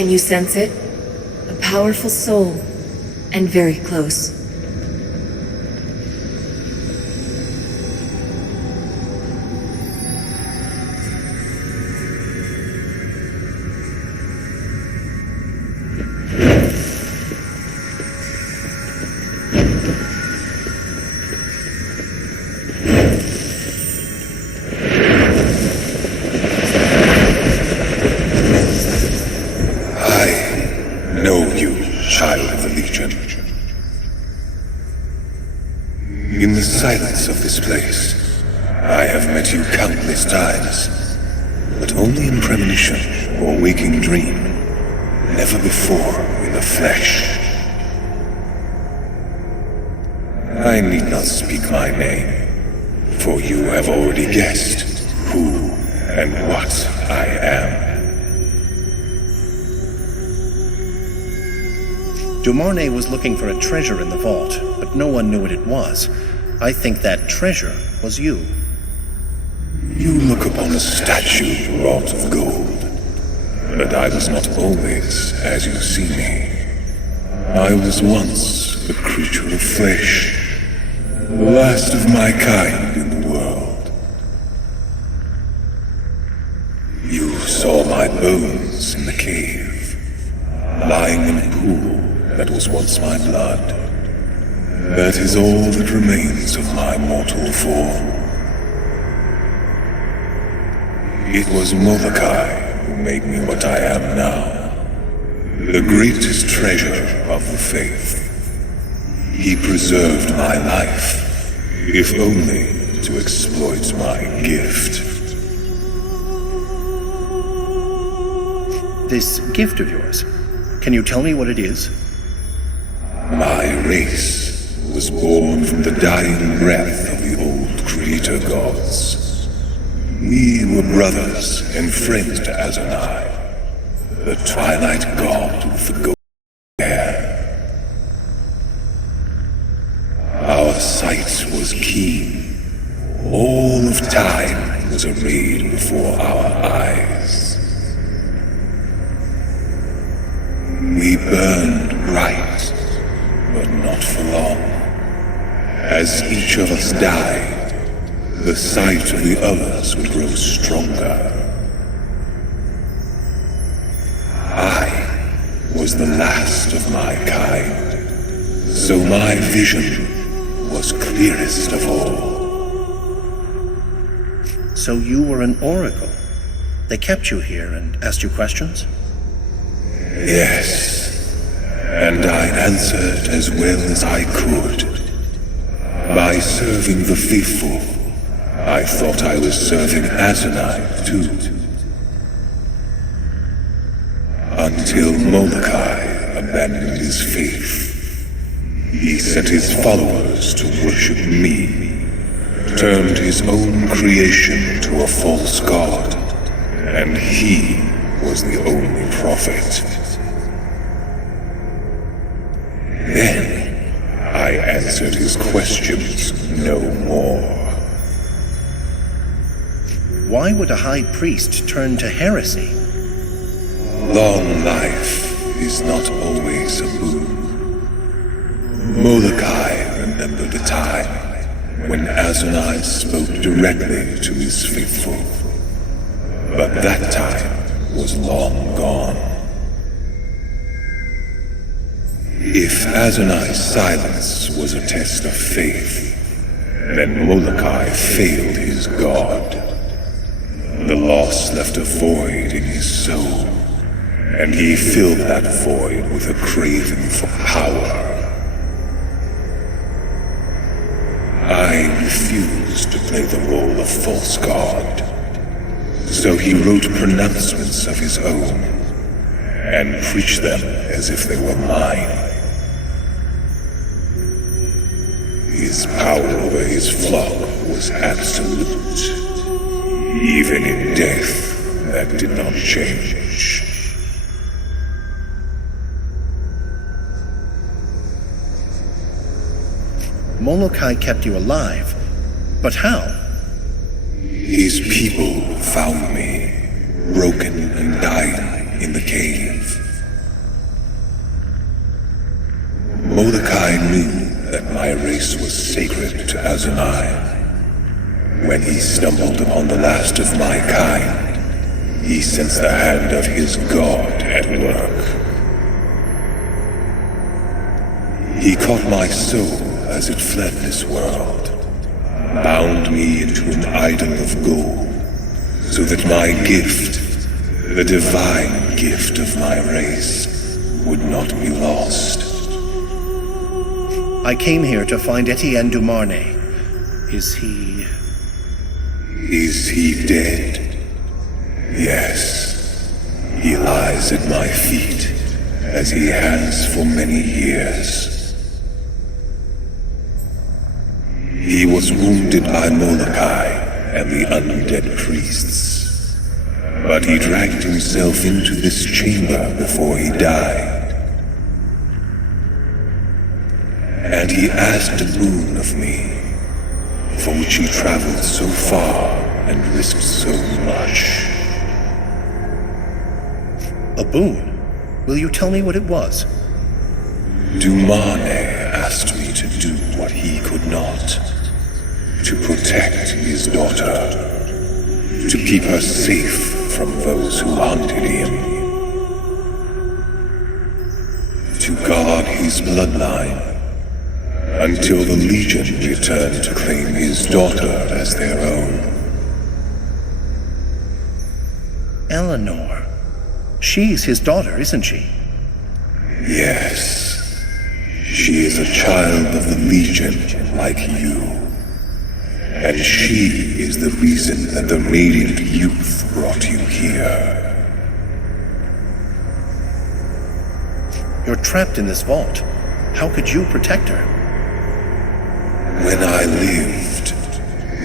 Can you sense it? A powerful soul, and very close. In the silence of this place, I have met you countless times, but only in premonition or waking dream, never before in the flesh. I need not speak my name, for you have already guessed who and what I am. Dumarne was looking for a treasure in the vault, but no one knew what it was. I think that treasure was you. You look upon a statue wrought of gold, but I was not always as you see me. I was once a creature of flesh, the last of my kind in the world. You saw my bones in the cave, lying in a pool that was once my blood. That is all that remains of my mortal form. It was Molokai who made me what I am now, the greatest treasure of the faith. He preserved my life, if only to exploit my gift. This gift of yours, can you tell me what it is? My race was born from the dying breath of the old creator gods. We were brothers and friends to Azanai, the twilight god with the golden hair. Our sight was keen. All of time was arrayed before our eyes. We burned bright, but not for long. As each of us died, the sight of the others would grow stronger. I was the last of my kind, so my vision was clearest of all. So you were an oracle. They kept you here and asked you questions? Yes, and I answered as well as I could. By serving the faithful, I thought I was serving Azanai too. Until Molokai abandoned his faith. He sent his followers to worship me, turned his own creation to a false god, and he was the only prophet. Then I answered his questions no more. Why would a high priest turn to heresy? Long life is not always a boon. Molokai remembered a time when Azanai spoke directly to his faithful. But that time was long gone. If Azanai's silence was a test of faith, then Molokai failed his god. The loss left a void in his soul, and he filled that void with a craving for power. I refused to play the role of false god, so he wrote pronouncements of his own, and preached them as if they were mine. His power over his flock was absolute. Even in death, that did not change. Molokai kept you alive, but how? His people found me, broken and dying in the cave. knew that my race was sacred to Azunai. When he stumbled upon the last of my kind, he sensed the hand of his god at work. He caught my soul as it fled this world, bound me into an idol of gold, so that my gift, the divine gift of my race, would not be lost. I came here to find Etienne Dumarnay. Is he... Is he dead? Yes. He lies at my feet, as he has for many years. He was wounded by Molokai and the undead priests, but he dragged himself into this chamber before he died. And he asked a boon of me, for which he traveled so far and risked so much. A boon? Will you tell me what it was? Dumarnay asked me to do what he could not. To protect his daughter. To keep her safe from those who hunted him. To guard his bloodline. Until the Legion returned to claim his daughter as their own. Eleanor. She's his daughter, isn't she? Yes. She is a child of the Legion, like you. And she is the reason that the Radiant Youth brought you here. You're trapped in this vault. How could you protect her? When I lived,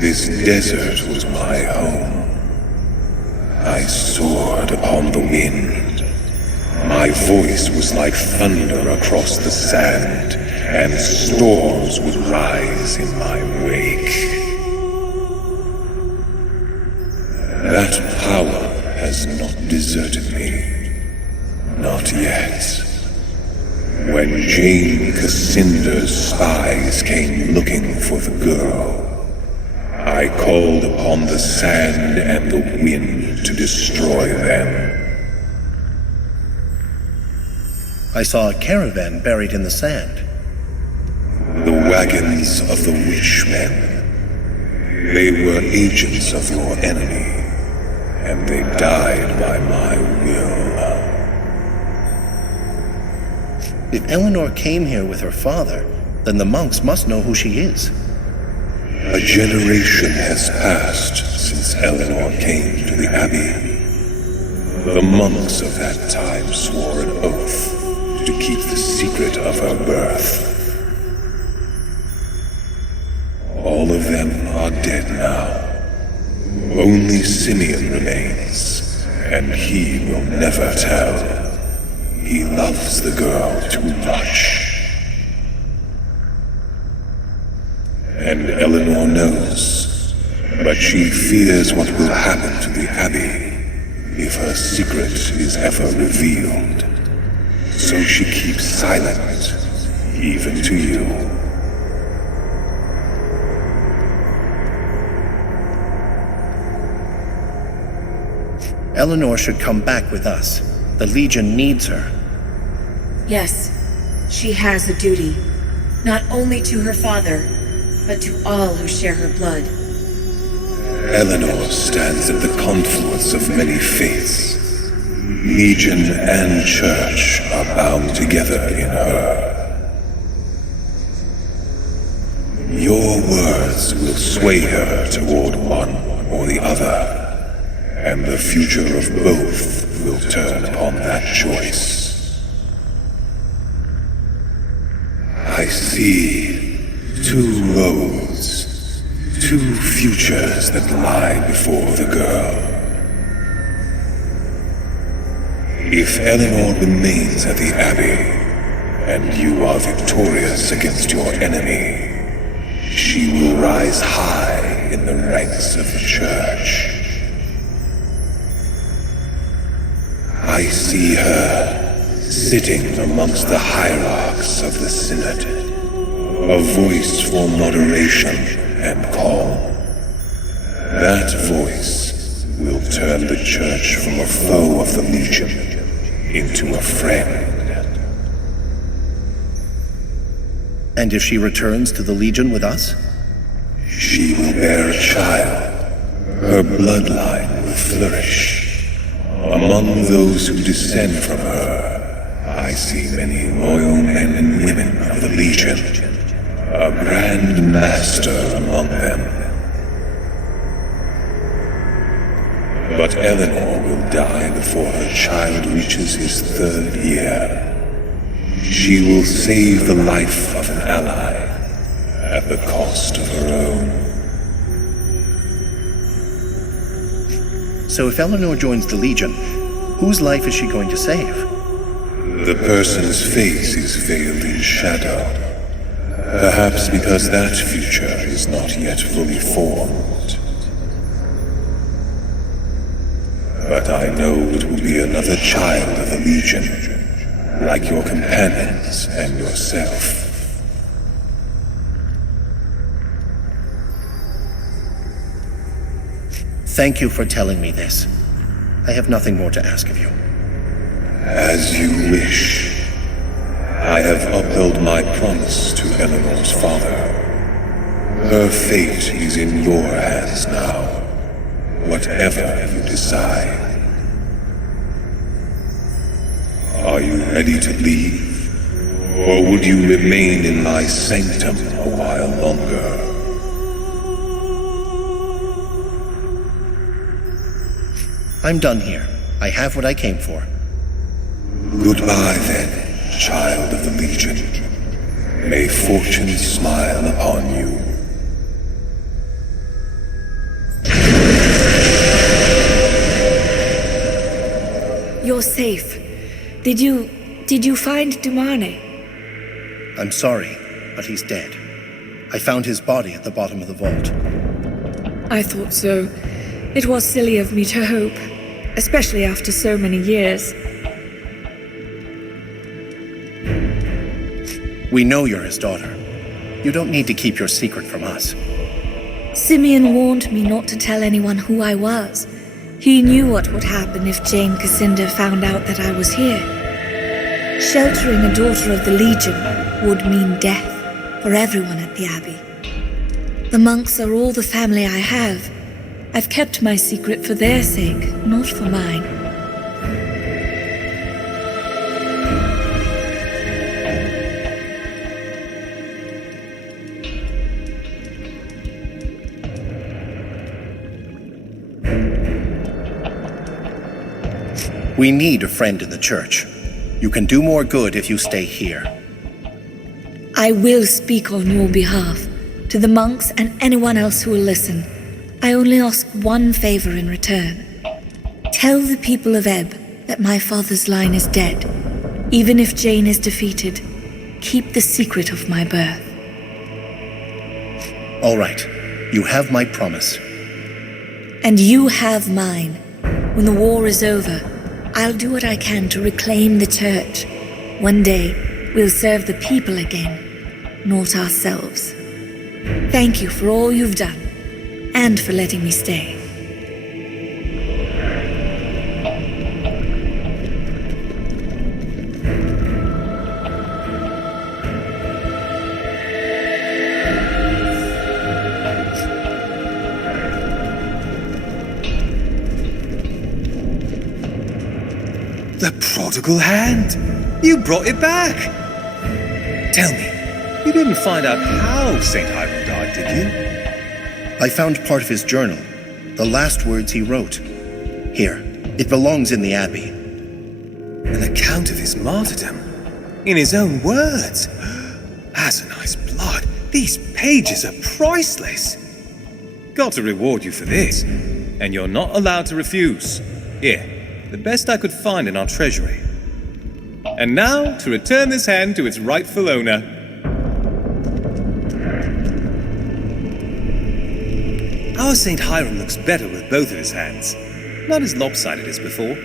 this desert was my home. I soared upon the wind. My voice was like thunder across the sand, and storms would rise in my wake. That power has not deserted me. Not yet. When Jane Cassinder's spies came looking for the girl, I called upon the sand and the wind to destroy them. I saw a caravan buried in the sand. The wagons of the Wishmen. They were agents of your enemy, and they died by my will. If Eleanor came here with her father, then the monks must know who she is. A generation has passed since Eleanor came to the Abbey. The monks of that time swore an oath to keep the secret of her birth. All of them are dead now. Only Simeon remains, and he will never tell. He loves the girl too much. And Eleanor knows, but she fears what will happen to the Abbey if her secret is ever revealed. So she keeps silent, even to you. Eleanor should come back with us. The Legion needs her. Yes, she has a duty, not only to her father, but to all who share her blood. Eleanor stands at the confluence of many faiths. Legion and Church are bound together in her. Your words will sway her toward one or the other, and the future of both will turn upon that choice. I see two roads, two futures that lie before the girl. If Eleanor remains at the Abbey, and you are victorious against your enemy, she will rise high in the ranks of the Church. I see her sitting amongst the hierarchs of the Synod, a voice for moderation and calm. That voice will turn the Church from a foe of the Legion into a friend. And if she returns to the Legion with us? She will bear a child. Her bloodline will flourish. Among those who descend from her, I see many loyal men and women of the Legion. A Grand Master among them. But Eleanor will die before her child reaches his 3rd year. She will save the life of an ally at the cost of her own. So if Eleanor joins the Legion, whose life is she going to save? The person's face is veiled in shadow. Perhaps because that future is not yet fully formed. But I know it will be another child of the Legion, like your companions and yourself. Thank you for telling me this. I have nothing more to ask of you. As you wish. I have upheld my promise to Eleanor's father. Her fate is in your hands now. Whatever you decide. Are you ready to leave? Or would you remain in my sanctum a while longer? I'm done here. I have what I came for. Goodbye then, child of the Legion. May fortune smile upon you. You're safe. Did you find Dumane? I'm sorry, but he's dead. I found his body at the bottom of the vault. I thought so. It was silly of me to hope, especially after so many years. We know you're his daughter. You don't need to keep your secret from us. Simeon warned me not to tell anyone who I was. He knew what would happen if Jane Cassinda found out that I was here. Sheltering a daughter of the Legion would mean death for everyone at the Abbey. The monks are all the family I have. I've kept my secret for their sake, not for mine. We need a friend in the church. You can do more good if you stay here. I will speak on your behalf, to the monks and anyone else who will listen. I only ask one favor in return. Tell the people of Ebb that my father's line is dead. Even if Jane is defeated, keep the secret of my birth. All right. You have my promise. And you have mine. When the war is over, I'll do what I can to reclaim the church. One day, we'll serve the people again, not ourselves. Thank you for all you've done, and for letting me stay. The prodigal hand! You brought it back! Tell me, you didn't find out how St. Hiram died, did you? I found part of his journal, the last words he wrote. Here, it belongs in the Abbey. An account of his martyrdom. In his own words. Asinized blood, these pages are priceless. Got to reward you for this, and you're not allowed to refuse. Here, the best I could find in our treasury. And now, to return this hand to its rightful owner. Our St. Hiram looks better with both of his hands. Not as lopsided as before.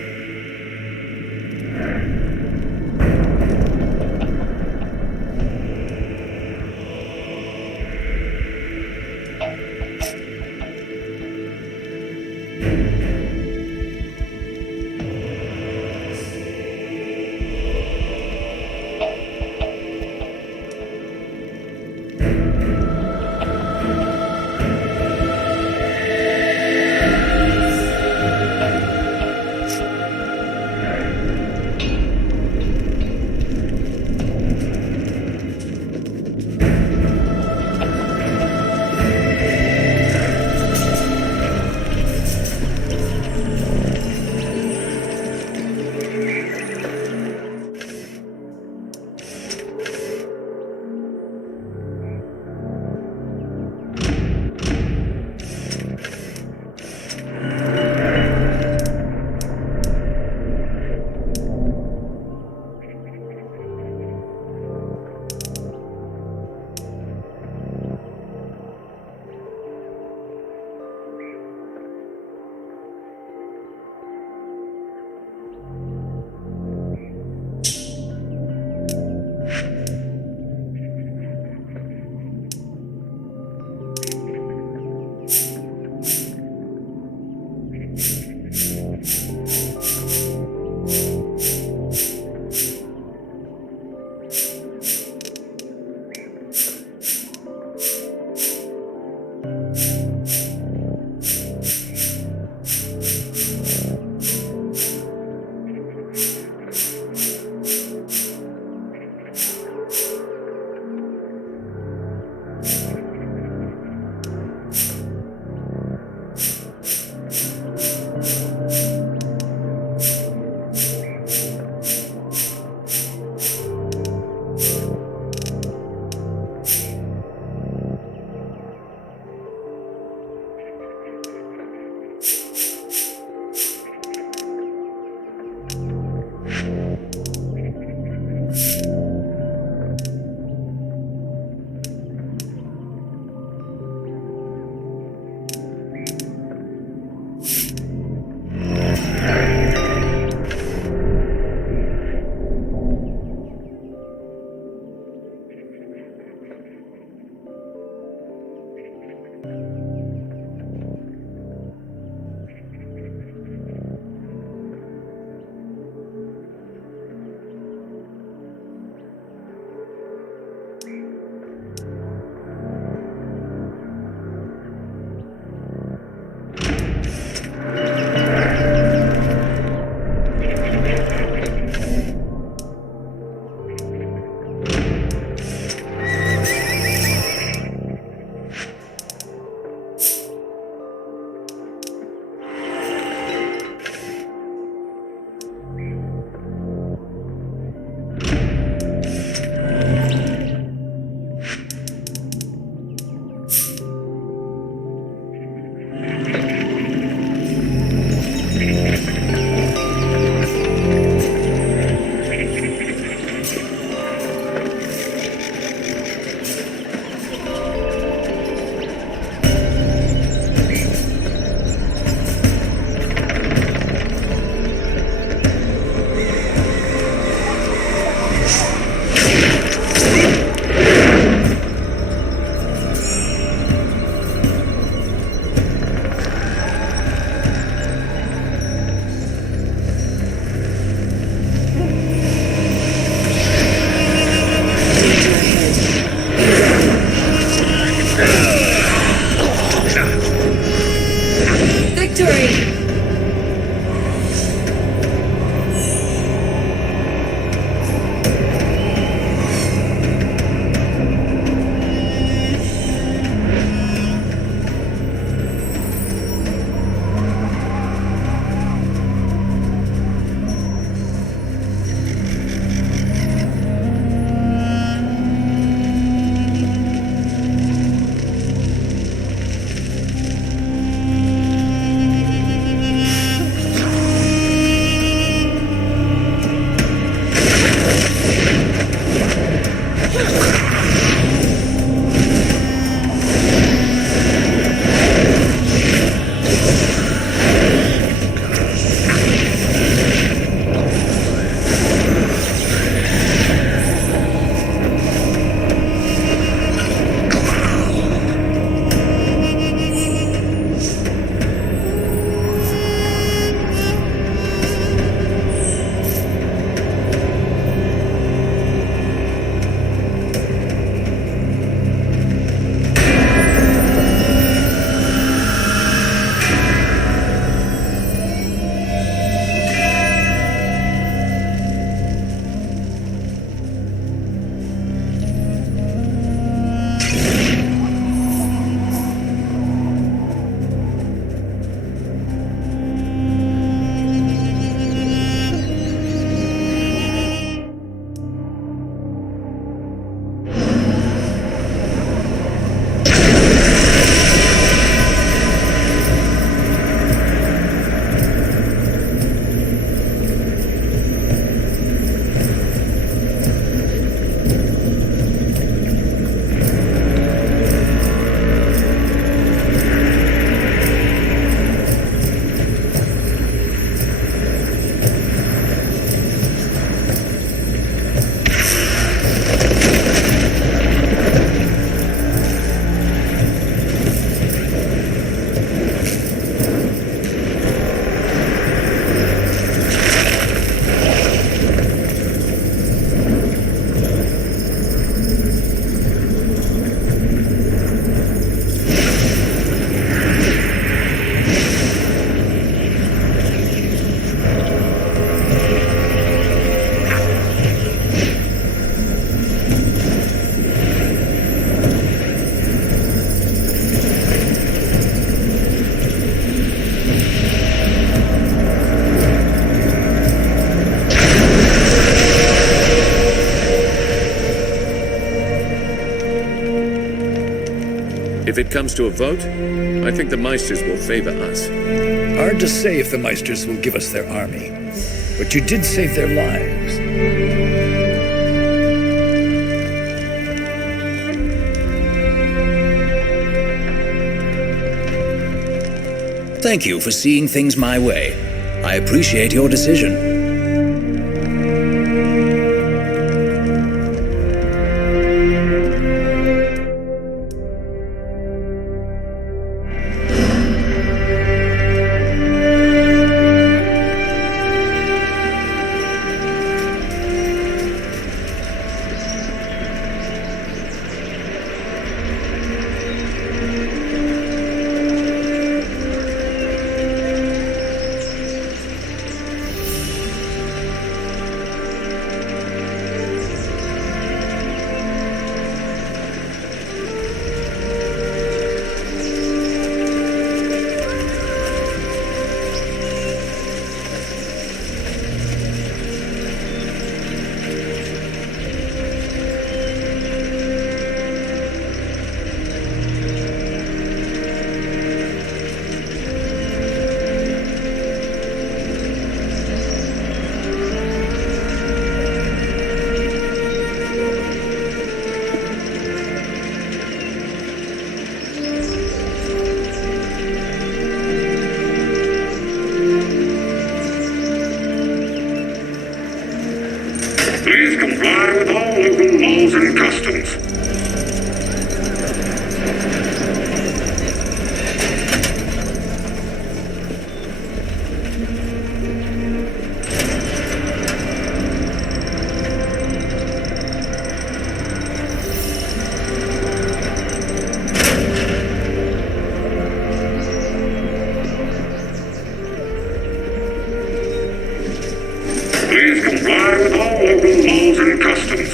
If it comes to a vote, I think the Meisters will favor us. Hard to say if the Meisters will give us their army, but you did save their lives. Thank you for seeing things my way. I appreciate your decision. Please comply with all local laws and customs. Please comply with all local laws and customs.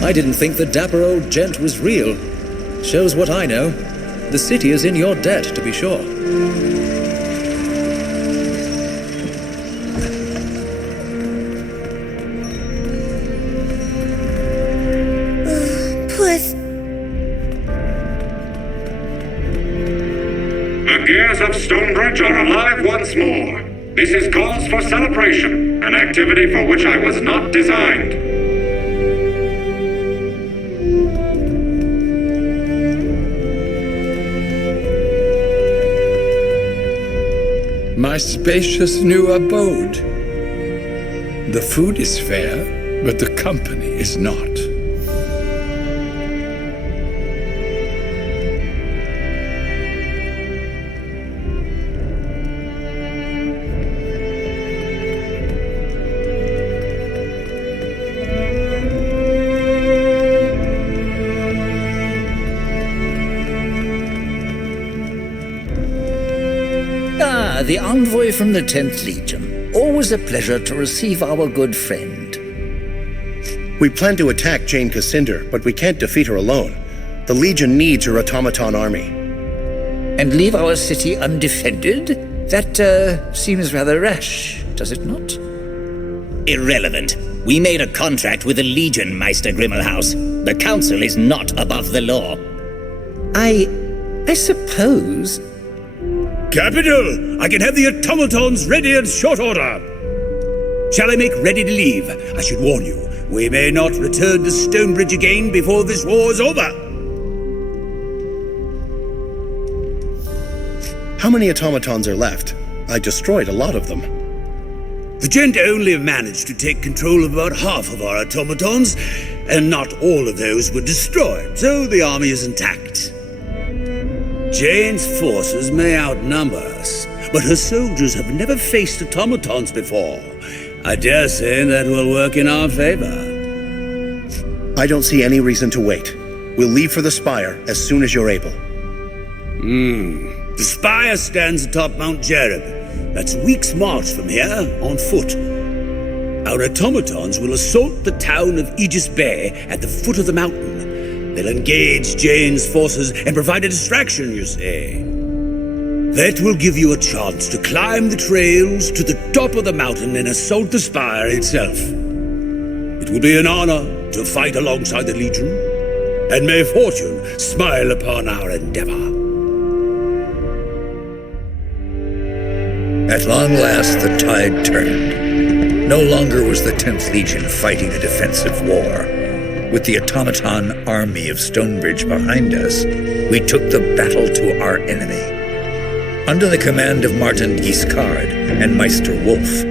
I didn't think the dapper old gent was real. Shows what I know. The city is in your debt, to be sure. The gears of Stonebridge are alive once more. This is cause for celebration, an activity for which I was not designed. My spacious new abode. The food is fair, but the company is not. The envoy from the 10th Legion. Always a pleasure to receive our good friend. We plan to attack Jane Cassinder, but we can't defeat her alone. The Legion needs her automaton army. And leave our city undefended? That, seems rather rash, does it not? Irrelevant. We made a contract with the Legion, Meister Grimmelhaus. The Council is not above the law. I suppose... Capital! I can have the automatons ready in short order. Shall I make ready to leave? I should warn you, we may not return to Stonebridge again before this war is over. How many automatons are left? I destroyed a lot of them. The gent only managed to take control of about half of our automatons, and not all of those were destroyed, so the army is intact. Jane's forces may outnumber us, but her soldiers have never faced automatons before. I dare say that will work in our favor. I don't see any reason to wait. We'll leave for the Spire as soon as you're able. The Spire stands atop Mount Jereb. That's a week's march from here, on foot. Our automatons will assault the town of Aegis Bay at the foot of the mountain. They'll engage Jane's forces and provide a distraction, you say. That will give you a chance to climb the trails to the top of the mountain and assault the spire itself. It will be an honor to fight alongside the Legion, and may fortune smile upon our endeavor. At long last, the tide turned. No longer was the 10th Legion fighting a defensive war. With the automaton army of Stonebridge behind us, we took the battle to our enemy. Under the command of Martin Guiscard and Meister Wolf,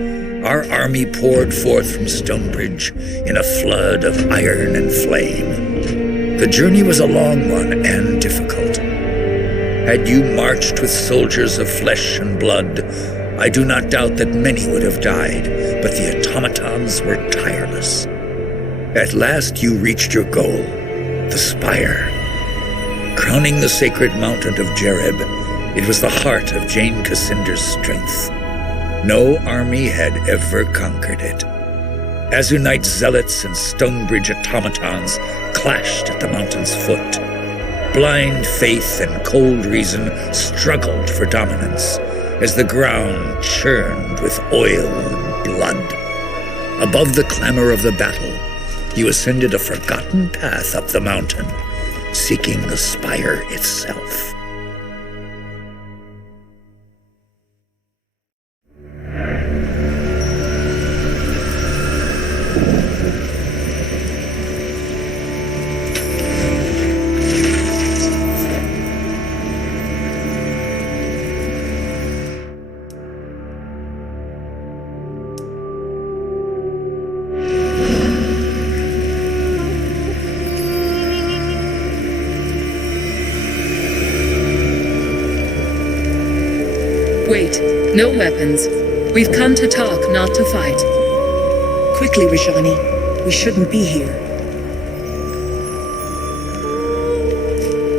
our army poured forth from Stonebridge in a flood of iron and flame. The journey was a long one and difficult. Had you marched with soldiers of flesh and blood, I do not doubt that many would have died, but the automatons were tireless. At last you reached your goal, the spire. Crowning the sacred mountain of Jereb, it was the heart of Jane Cassinder's strength. No army had ever conquered it. Azunite zealots and Stonebridge automatons clashed at the mountain's foot. Blind faith and cold reason struggled for dominance as the ground churned with oil and blood. Above the clamor of the battle, you ascended a forgotten path up the mountain, seeking the spire itself. Wait, no weapons. We've come to talk, not to fight. Quickly, Rajani. We shouldn't be here.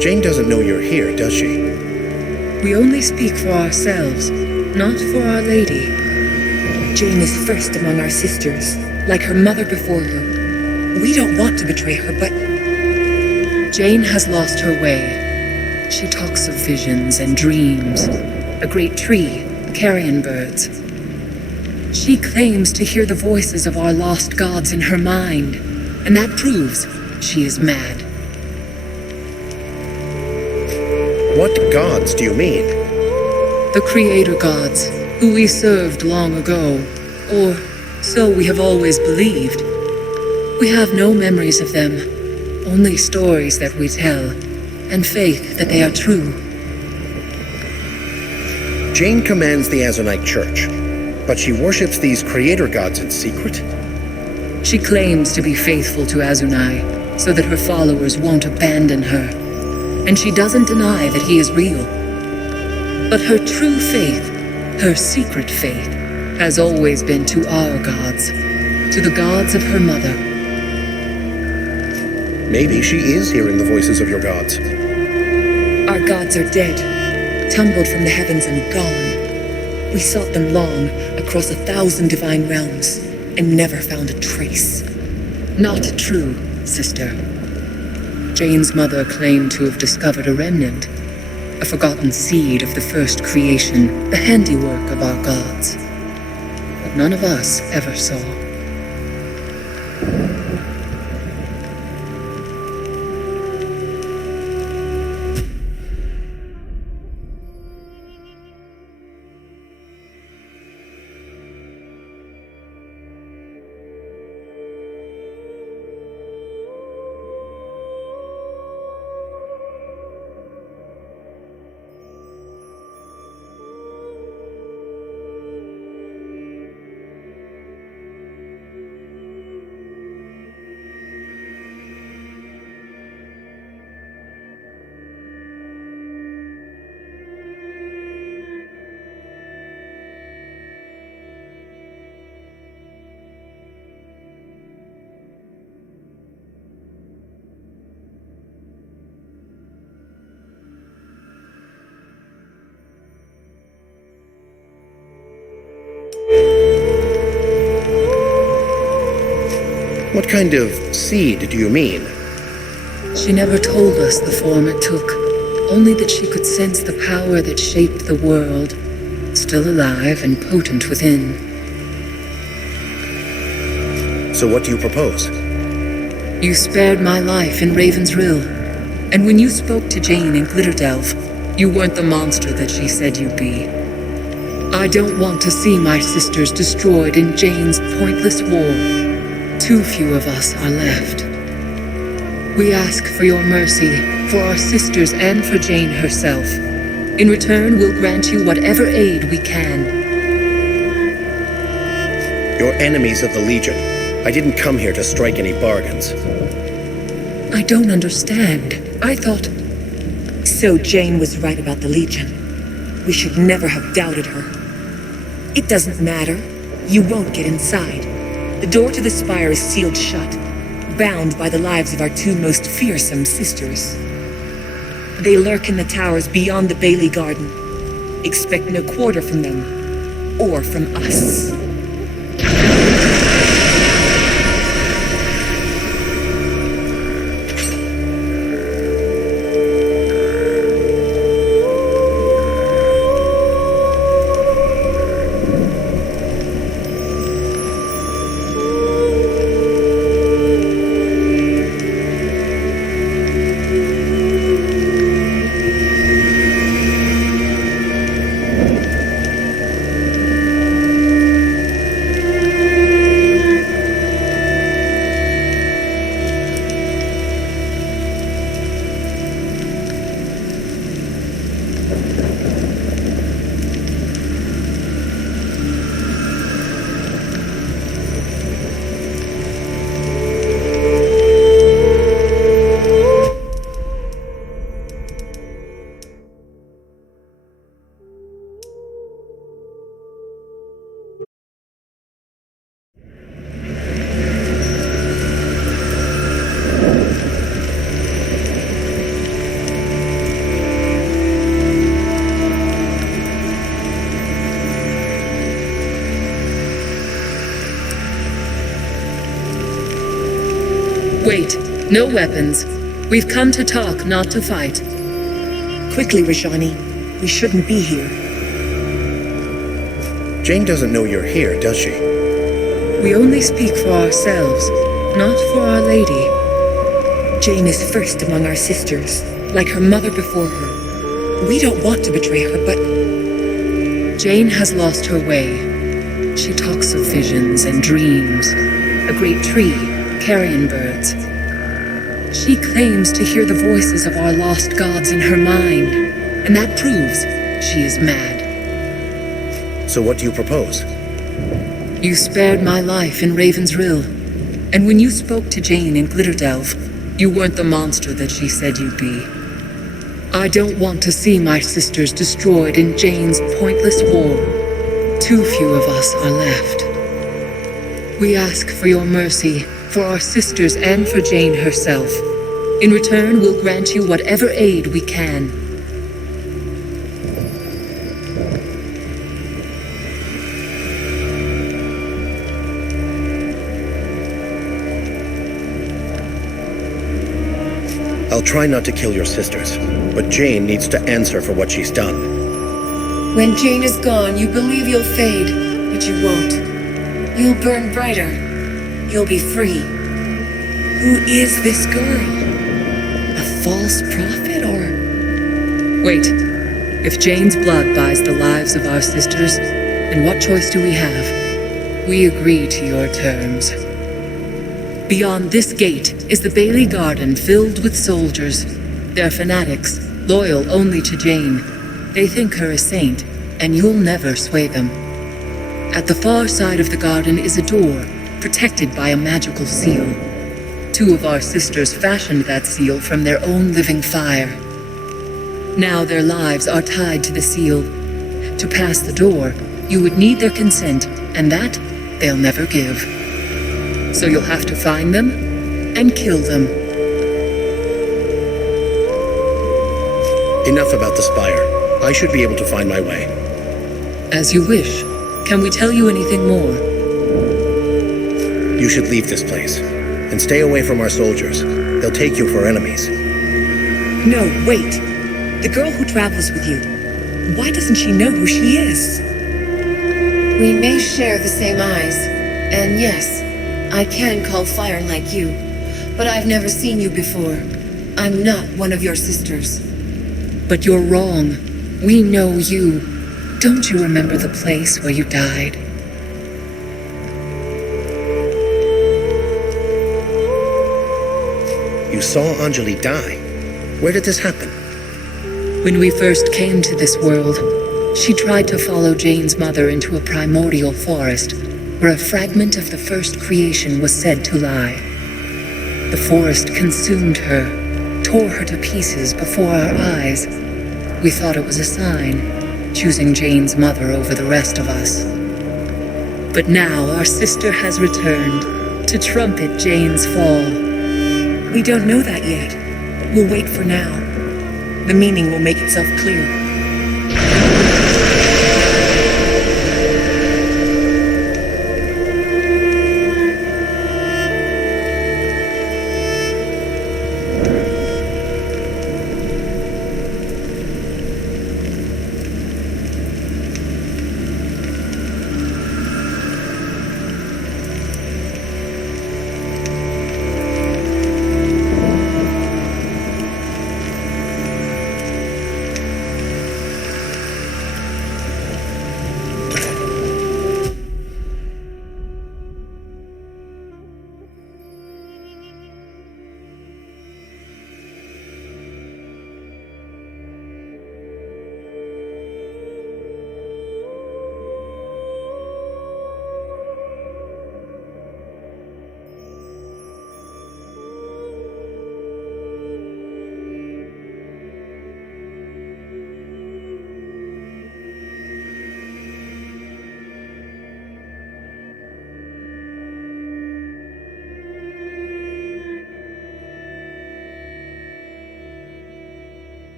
Jane doesn't know you're here, does she? We only speak for ourselves, not for Our Lady. Jane is first among our sisters. Like her mother before her. We don't want to betray her, but... Jane has lost her way. She talks of visions and dreams. A great tree, carrion birds. She claims to hear the voices of our lost gods in her mind, and that proves she is mad. What gods do you mean? The creator gods, who we served long ago, or so we have always believed. We have no memories of them, only stories that we tell, and faith that they are true. Jane commands the Azonite Church, but she worships these creator gods in secret? She claims to be faithful to Azunai, so that her followers won't abandon her. And she doesn't deny that he is real. But her true faith, her secret faith, has always been to our gods, to the gods of her mother. Maybe she is hearing the voices of your gods. Our gods are dead, tumbled from the heavens and gone. We sought them long, across 1,000 divine realms, and never found a trace. Not true, sister. Jane's mother claimed to have discovered a remnant, a forgotten seed of the first creation, the handiwork of our gods. But none of us ever saw. What kind of seed do you mean? She never told us the form it took, only that she could sense the power that shaped the world, still alive and potent within. So what do you propose? You spared my life in Raven's Rill, and when you spoke to Jane in Glitterdelve, you weren't the monster that she said you'd be. I don't want to see my sisters destroyed in Jane's pointless war. Too few of us are left. We ask for your mercy, for our sisters and for Jane herself. In return, we'll grant you whatever aid we can. You're enemies of the Legion. I didn't come here to strike any bargains. I don't understand. I thought... So Jane was right about the Legion. We should never have doubted her. It doesn't matter. You won't get inside. The door to the spire is sealed shut, bound by the lives of our two most fearsome sisters. They lurk in the towers beyond the Bailey Garden. Expect no quarter from them, or from us. Wait, no weapons. We've come to talk, not to fight. Quickly, Rajani. We shouldn't be here. Jane doesn't know you're here, does she? We only speak for ourselves, not for Our Lady. Jane is first among our sisters, like her mother before her. We don't want to betray her, but... Jane has lost her way. She talks of visions and dreams. A great tree, carrion birds. She claims to hear the voices of our lost gods in her mind, and that proves she is mad. So what do you propose? You spared my life in Raven's Rill, and when you spoke to Jane in Glitterdelve, you weren't the monster that she said you'd be. I don't want to see my sisters destroyed in Jane's pointless war. Too few of us are left. We ask for your mercy, for our sisters and for Jane herself. In return, we'll grant you whatever aid we can. I'll try not to kill your sisters, but Jane needs to answer for what she's done. When Jane is gone, you believe you'll fade, but you won't. You'll burn brighter. You'll be free. Who is this girl? A false prophet, or... Wait. If Jane's blood buys the lives of our sisters, then what choice do we have? We agree to your terms. Beyond this gate is the Bailey Garden filled with soldiers. They're fanatics, loyal only to Jane. They think her a saint, and you'll never sway them. At the far side of the garden is a door, protected by a magical seal. Two of our sisters fashioned that seal from their own living fire. Now their lives are tied to the seal. To pass the door, you would need their consent, and that they'll never give. So you'll have to find them and kill them. Enough about the spire. I should be able to find my way. As you wish. Can we tell you anything more? You should leave this place. And stay away from our soldiers. They'll take you for enemies. No, wait. The girl who travels with you. Why doesn't she know who she is? We may share the same eyes. And yes, I can call fire like you. But I've never seen you before. I'm not one of your sisters. But you're wrong. We know you. Don't you remember the place where you died? You saw Anjali die. Where did this happen? When we first came to this world, she tried to follow Jane's mother into a primordial forest, where a fragment of the first creation was said to lie. The forest consumed her, tore her to pieces before our eyes. We thought it was a sign, choosing Jane's mother over the rest of us. But now our sister has returned to trumpet Jane's fall. We don't know that yet. We'll wait for now. The meaning will make itself clear.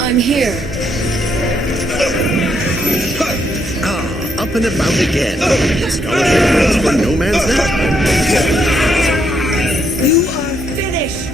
I'm here. Up and about again. Scholarship for no man's land. You are finished!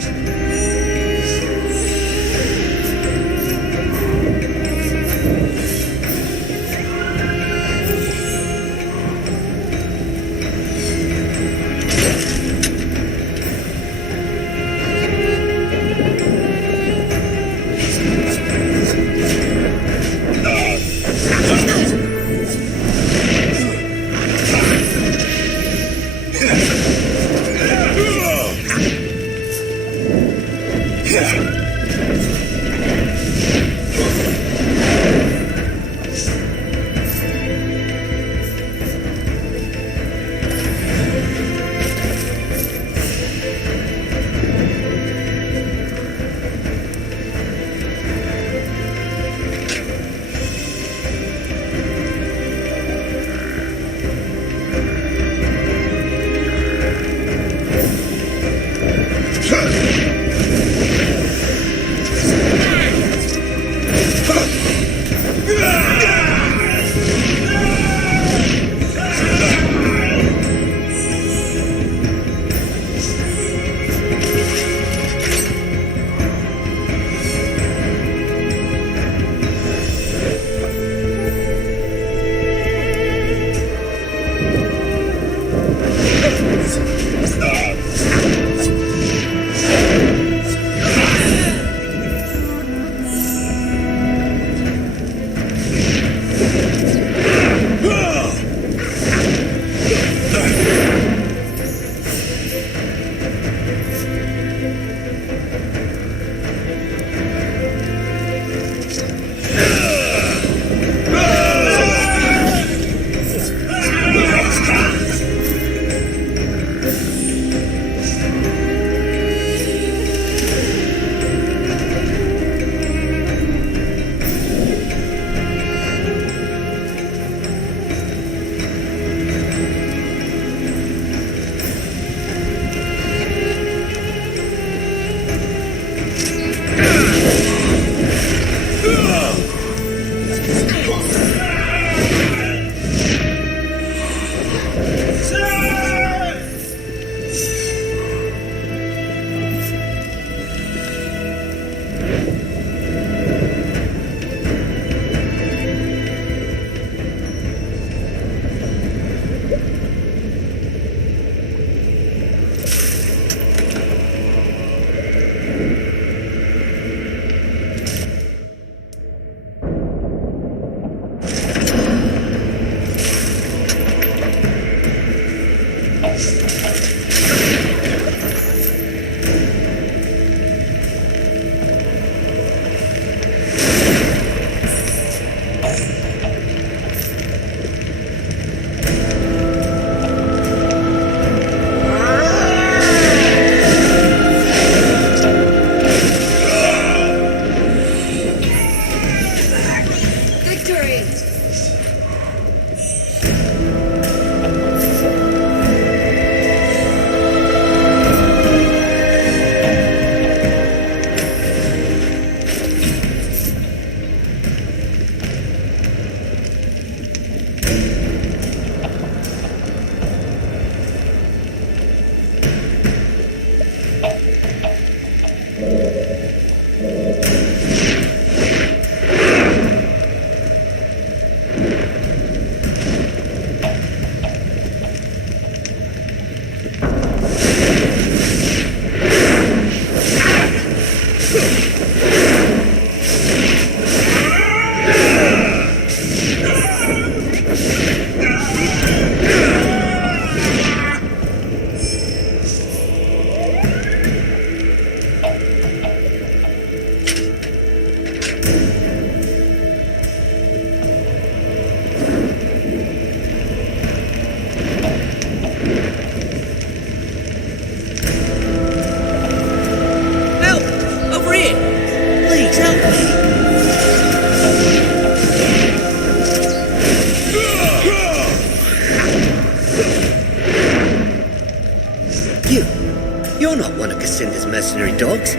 You're not one of Cassinda's mercenary dogs.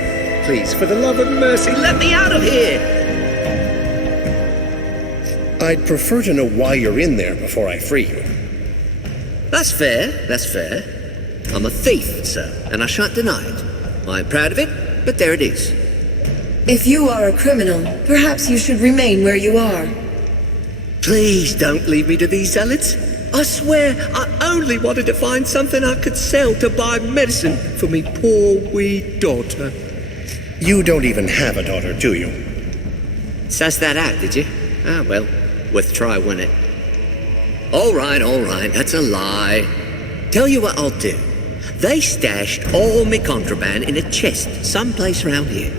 Please, for the love of mercy, let me out of here! I'd prefer to know why you're in there before I free you. That's fair, that's fair. I'm a thief, sir, and I shan't deny it. I'm proud of it, but there it is. If you are a criminal, perhaps you should remain where you are. Please don't leave me to these zealots. I swear, I only wanted to find something I could sell to buy medicine for me poor wee daughter. You don't even have a daughter, do you? Suss that out, did you? Ah, well, worth a try, wasn't it? All right, that's a lie. Tell you what I'll do. They stashed all me contraband in a chest someplace round here.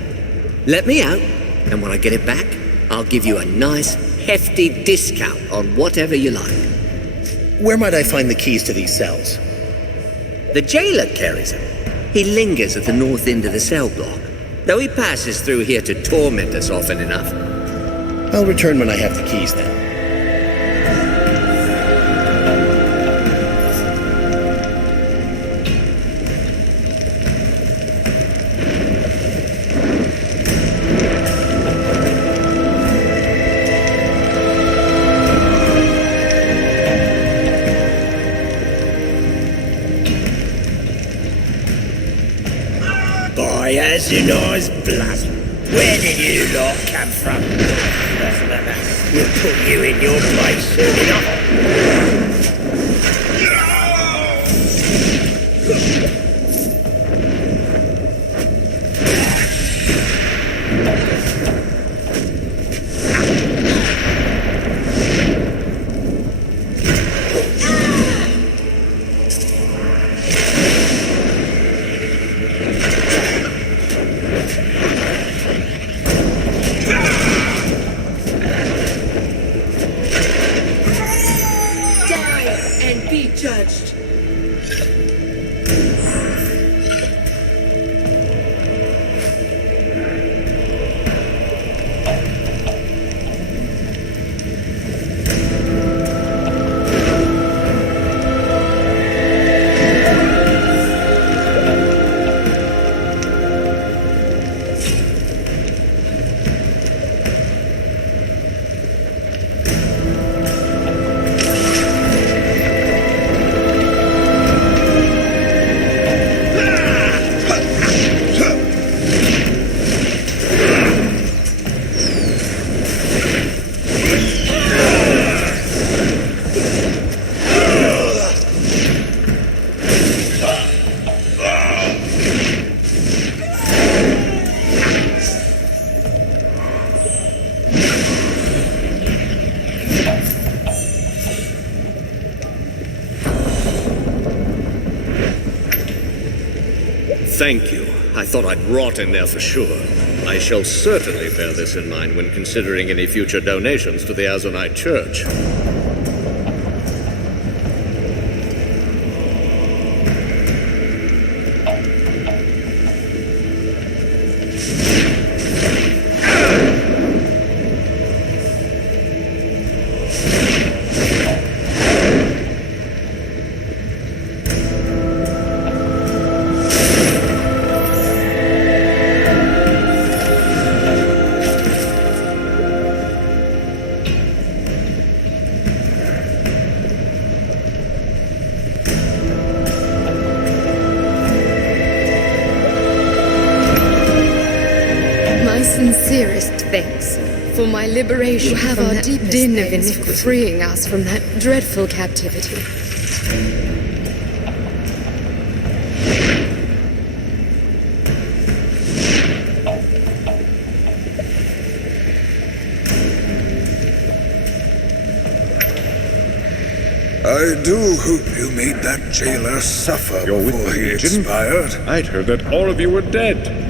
Let me out, and when I get it back, I'll give you a nice, hefty discount on whatever you like. Where might I find the keys to these cells? The jailer carries them. He lingers at the north end of the cell block, though he passes through here to torment us often enough. I'll return when I have the keys then. By Azunai's blood, where did you lot come from? We'll put you in your place soon enough. Thank you. I thought I'd rot in there for sure. I shall certainly bear this in mind when considering any future donations to the Azonite Church. Sincerest thanks for my liberation. You have our deepest din of iniquity, freeing us from that dreadful captivity. I do hope you made that jailer suffer You're with before the he Legion? expired. I'd heard that all of you were dead.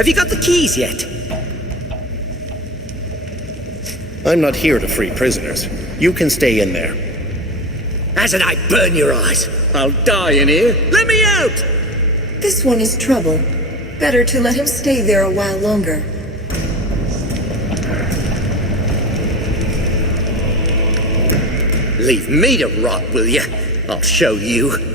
Have you got the keys yet? I'm not here to free prisoners. You can stay in there. Hasn't I burn your eyes? I'll die in here. Let me out! This one is trouble. Better to let him stay there a while longer. Leave me to rot, will you? I'll show you.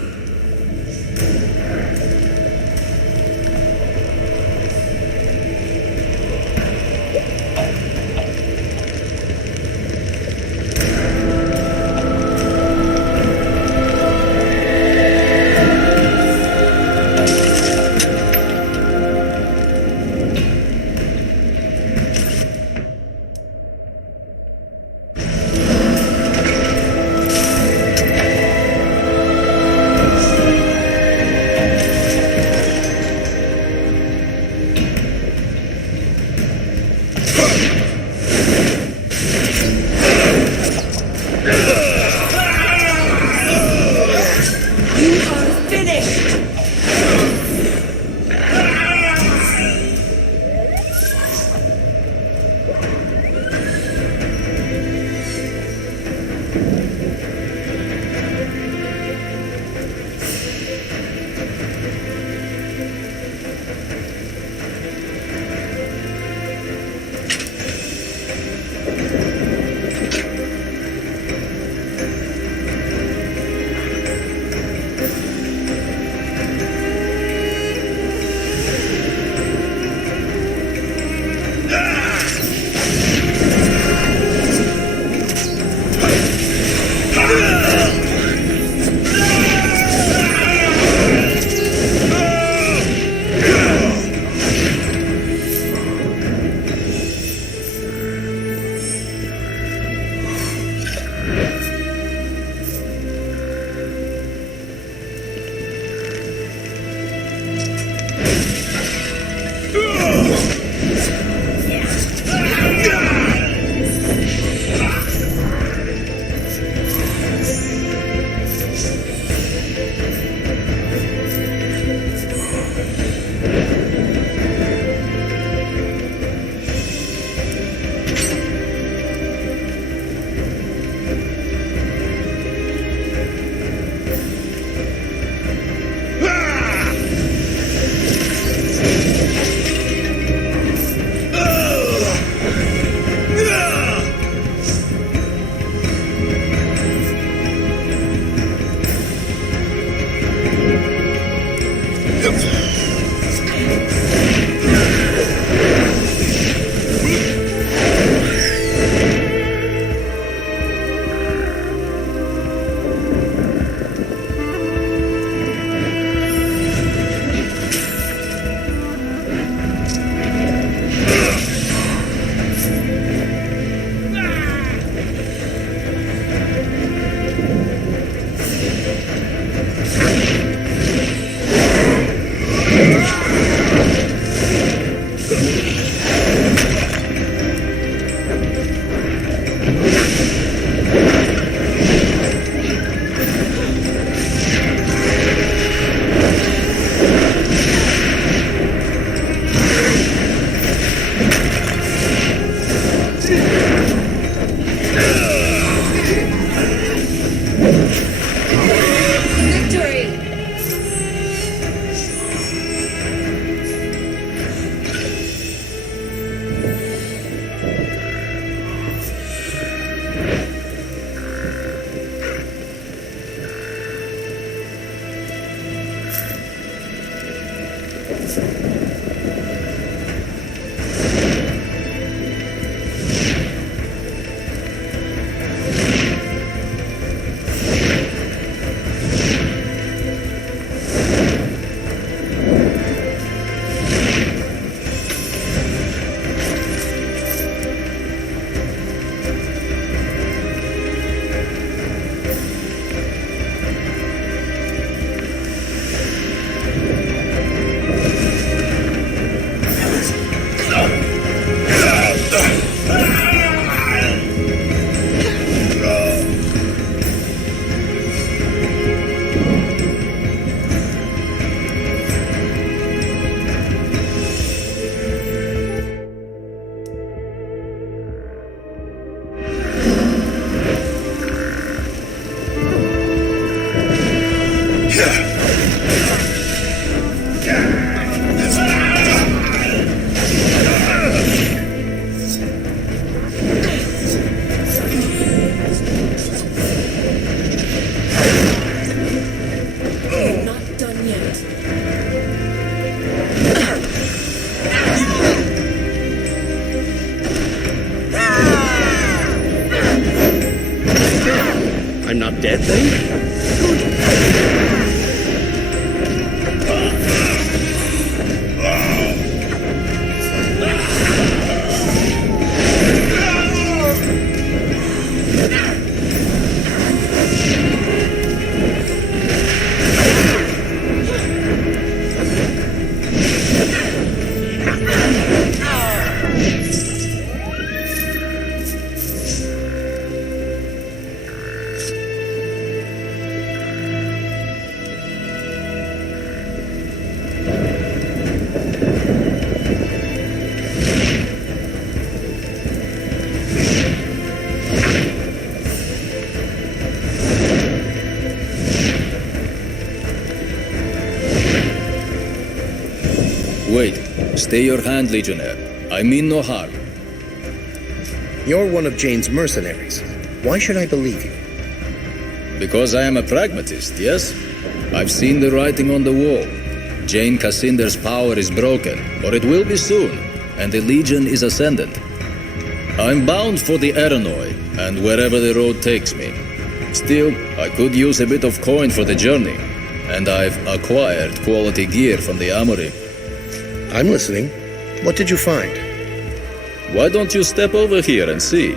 dead then? Wait. Stay your hand, Legionnaire. I mean no harm. You're one of Jane's mercenaries. Why should I believe you? Because I am a pragmatist, yes? I've seen the writing on the wall. Jane Cassinder's power is broken, or it will be soon, and the Legion is ascendant. I'm bound for the Aranoi, and wherever the road takes me. Still, I could use a bit of coin for the journey, and I've acquired quality gear from the armory. I'm listening. What did you find? Why don't you step over here and see?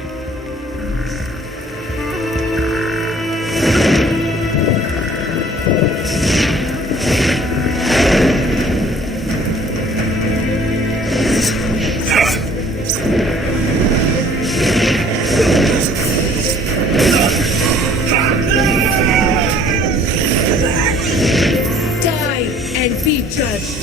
Die and be judged.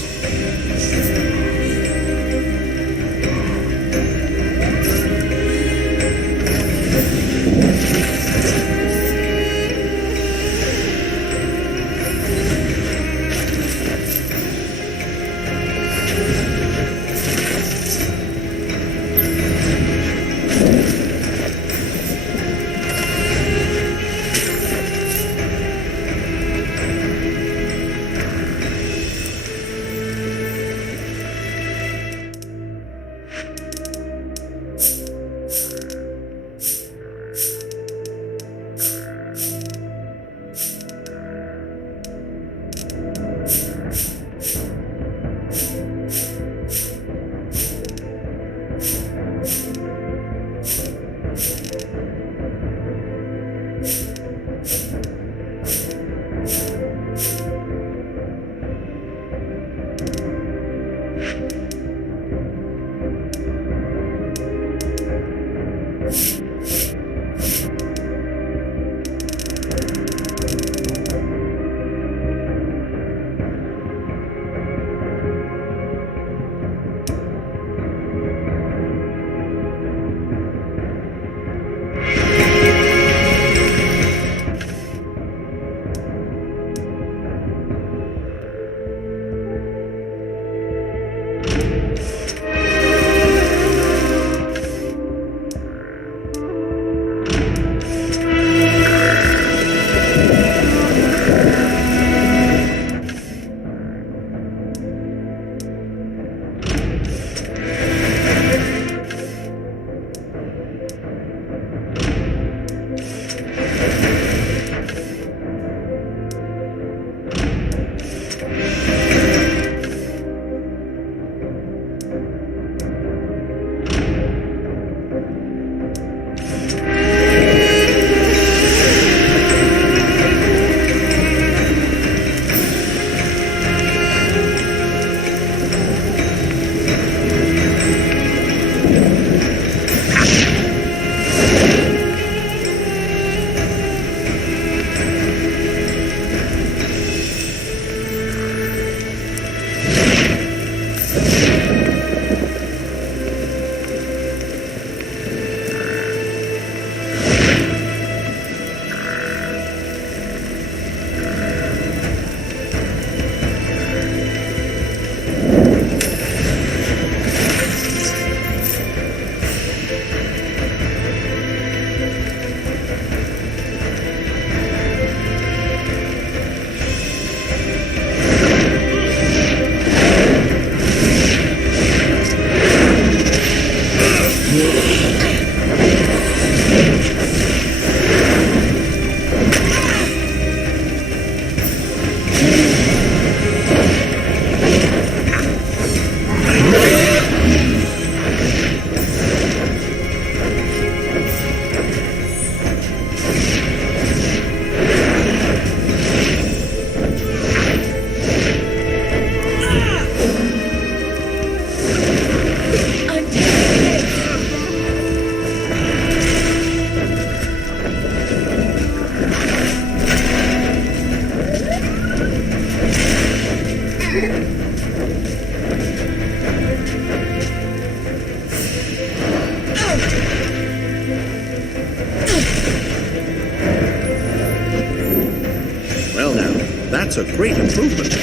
That's a great improvement.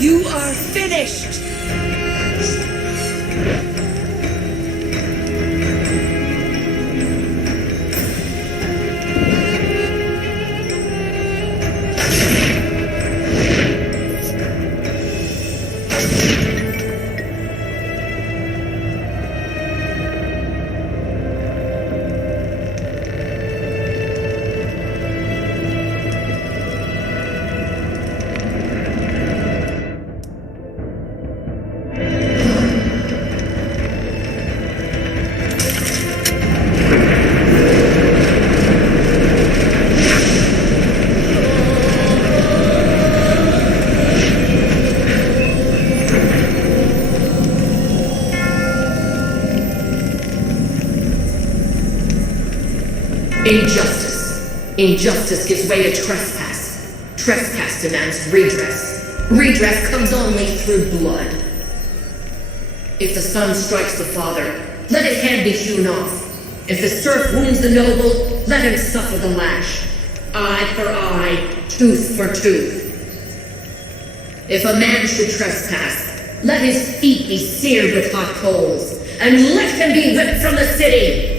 You are finished! Injustice. Injustice gives way to trespass. Trespass demands redress. Redress comes only through blood. If the son strikes the father, let his hand be hewn off. If the serf wounds the noble, let him suffer the lash. Eye for eye, tooth for tooth. If a man should trespass, let his feet be seared with hot coals, and let him be whipped from the city.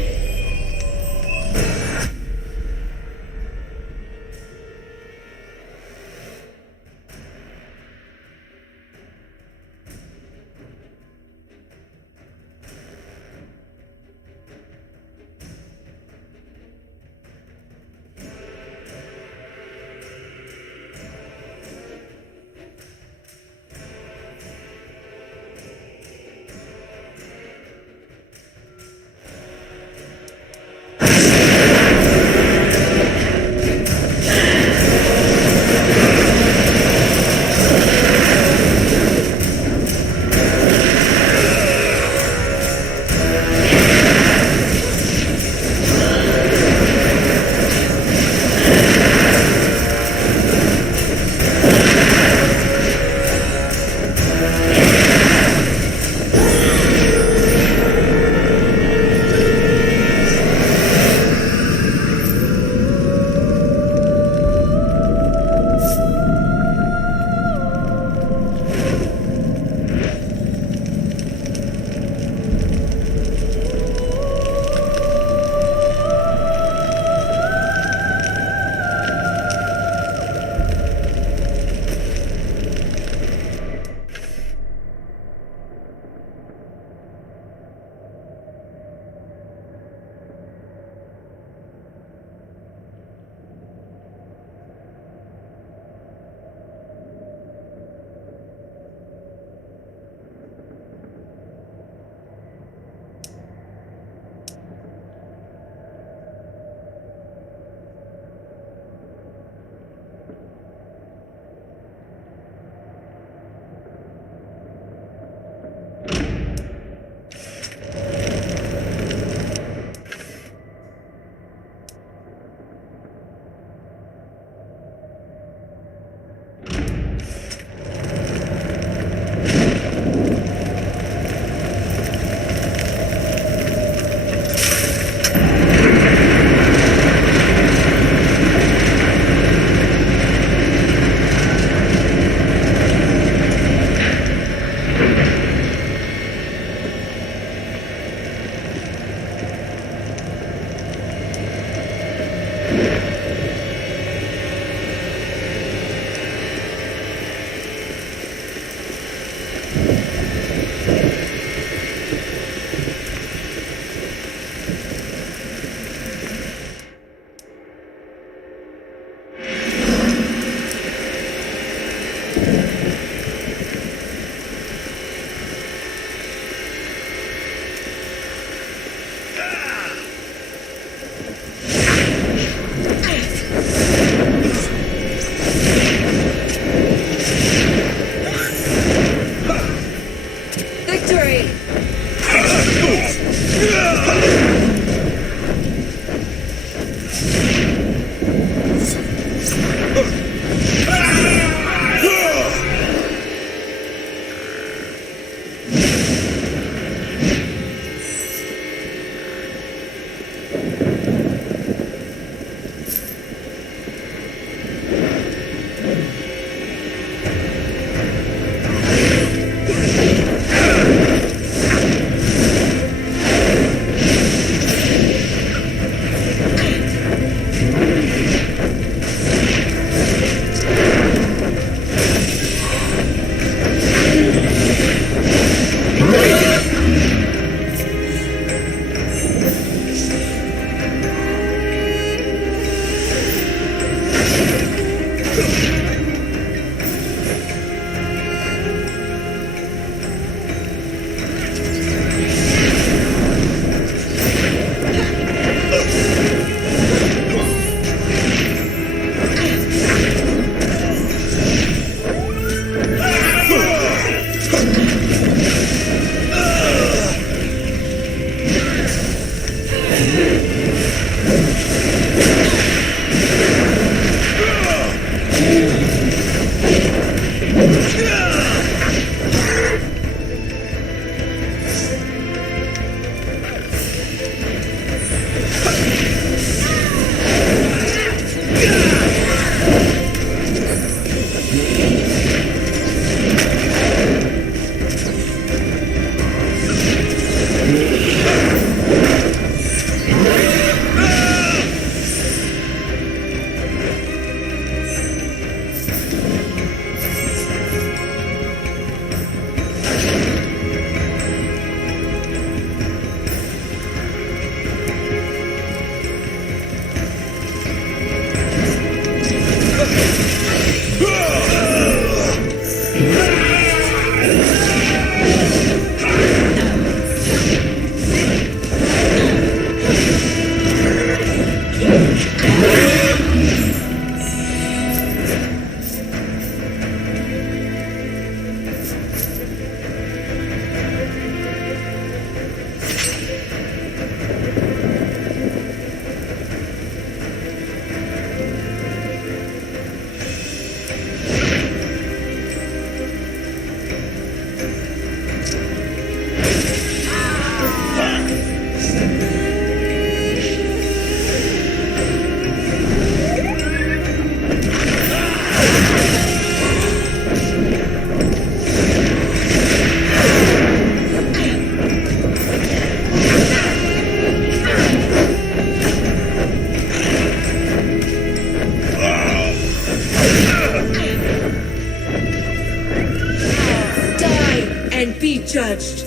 judged.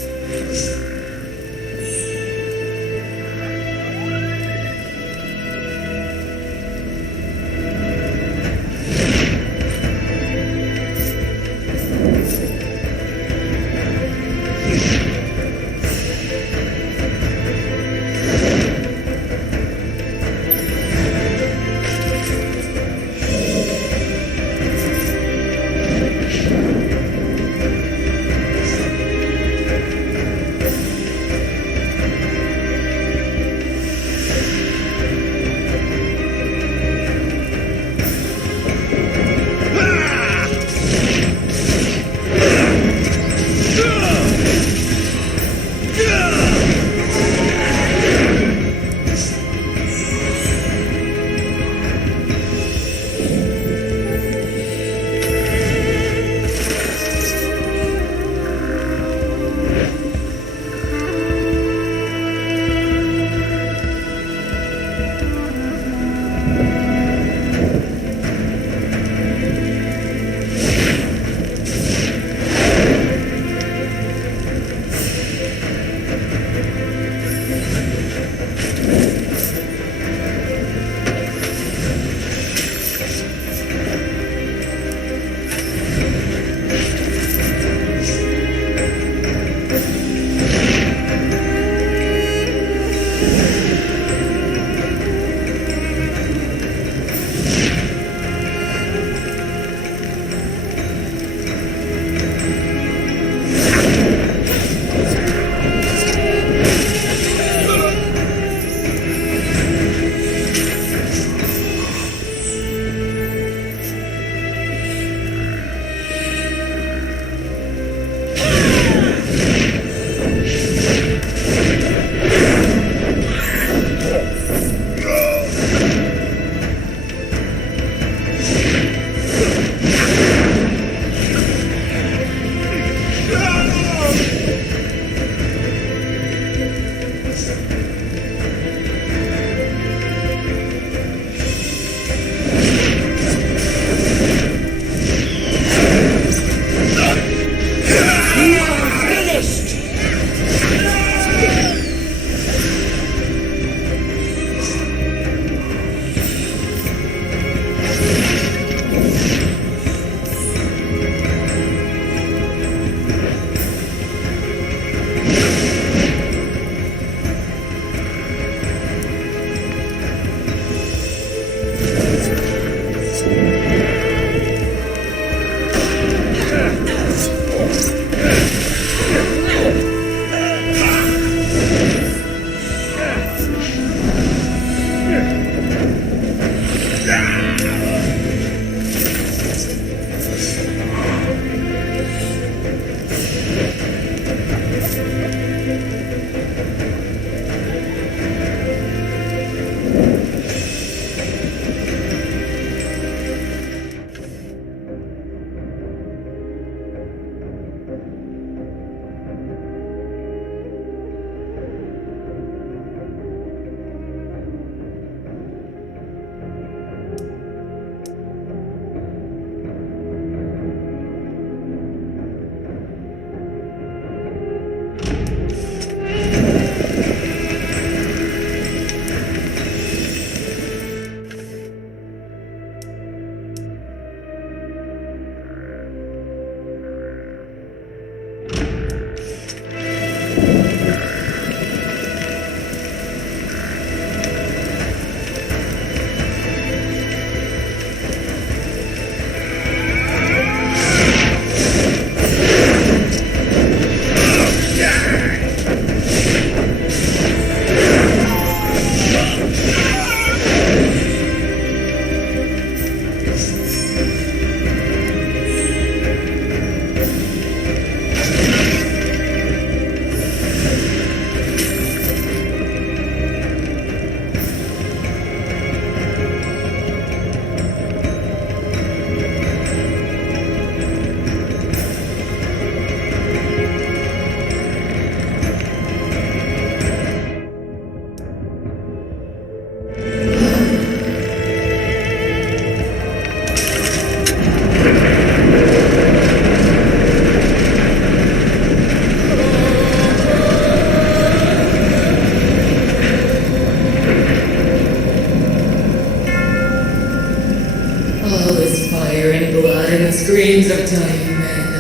All is fire and blood and the screams of dying men.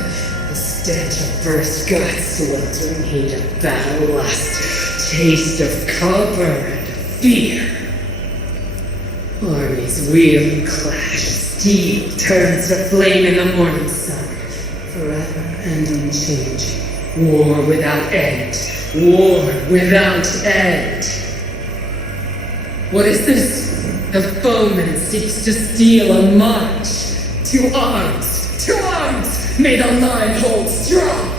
The stench of burst guts, sweltering heat of battle lust, taste of copper and fear. Armies wheel and clash, steel turns to flame in the morning sun. Forever and unchanging. War without end. War without end. What is this? The foeman seeks to steal a march. To arms! To arms! May the line hold strong!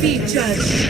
be judged.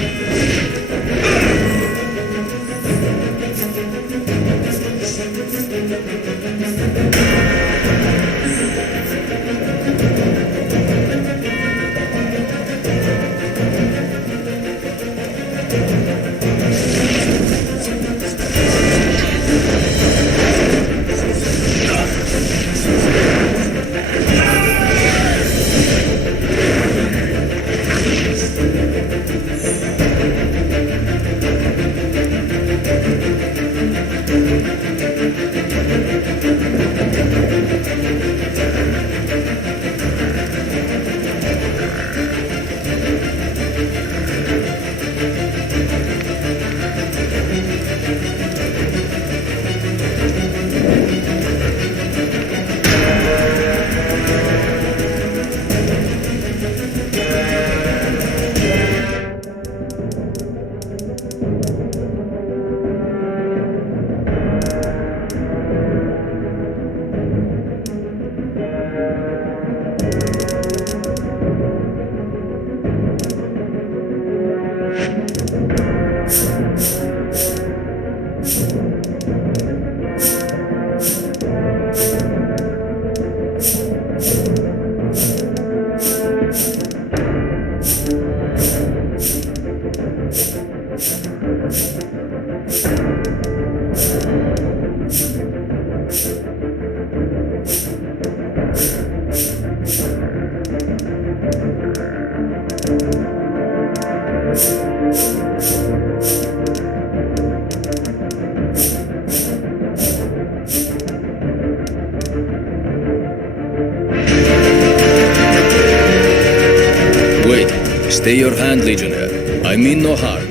Stay your hand, Legionnaire. I mean no harm.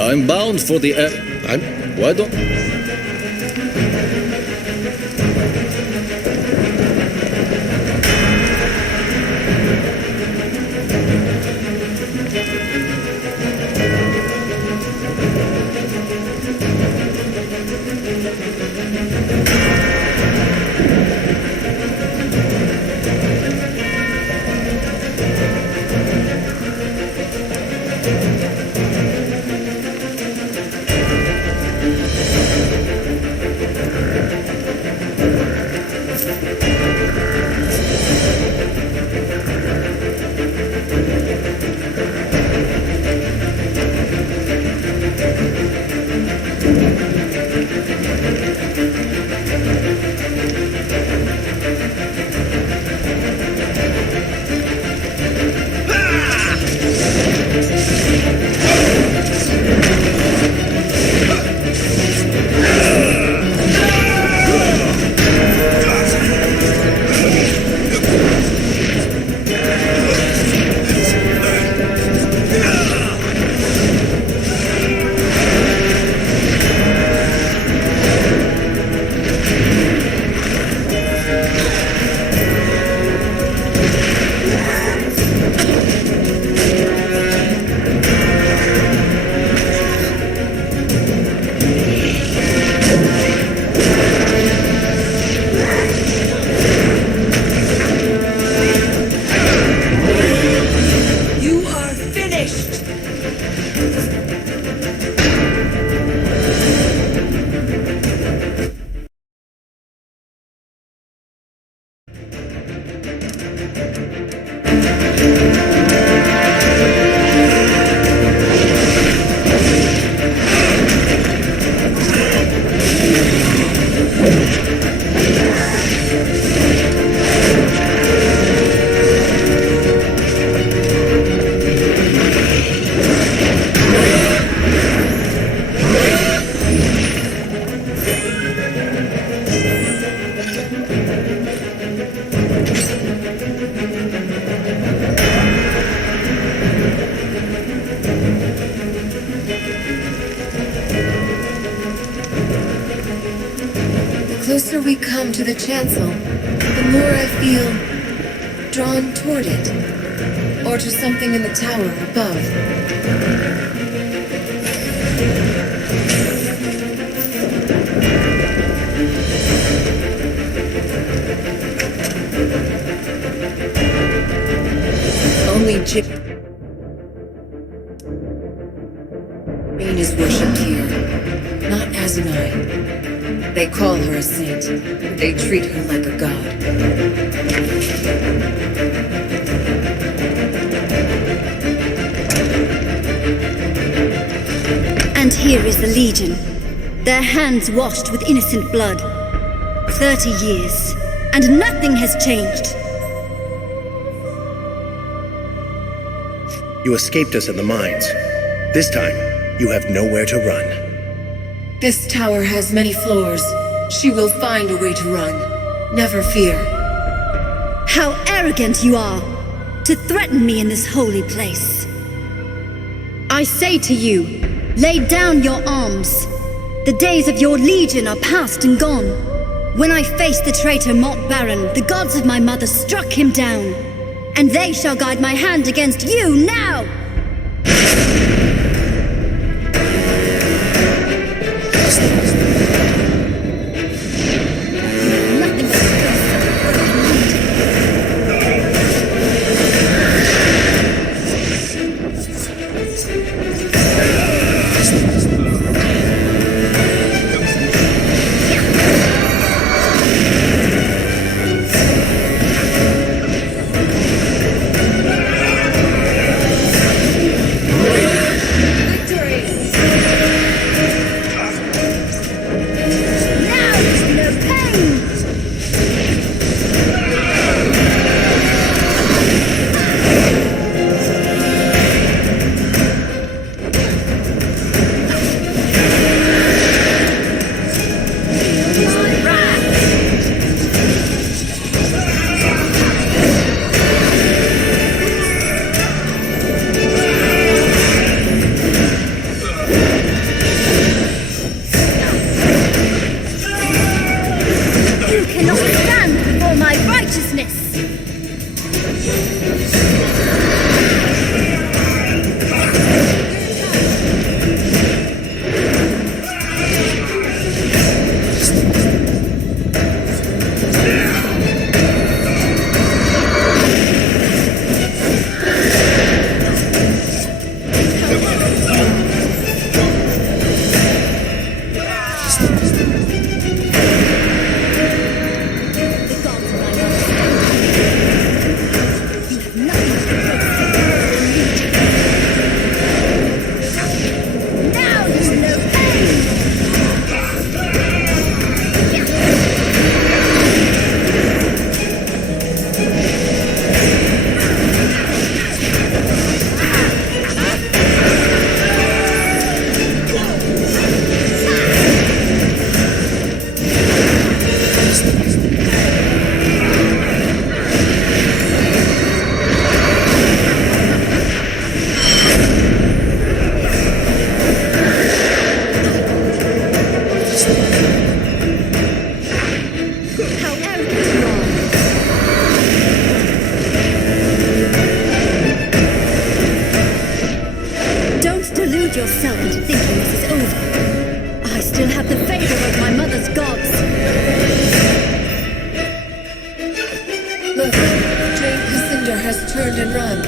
I'm bound for the air. Why don't... The closer we come to the chancel, the more I feel drawn toward it, or to something in the tower above. Only Jane is worshipped here, not Azunai. They call her a saint. They treat her like a god. And here is the Legion, their hands washed with innocent blood. 30 years, and nothing has changed. You escaped us in the mines. This time, you have nowhere to run. This tower has many floors. She will find a way to run. Never fear. How arrogant you are, to threaten me in this holy place. I say to you, lay down your arms. The days of your legion are past and gone. When I faced the traitor Mott Baron, the gods of my mother struck him down. And they shall guide my hand against you now! Yourself into thinking this is over. I still have the favor of my mother's gods. Look, Jane Cassinder has turned and run.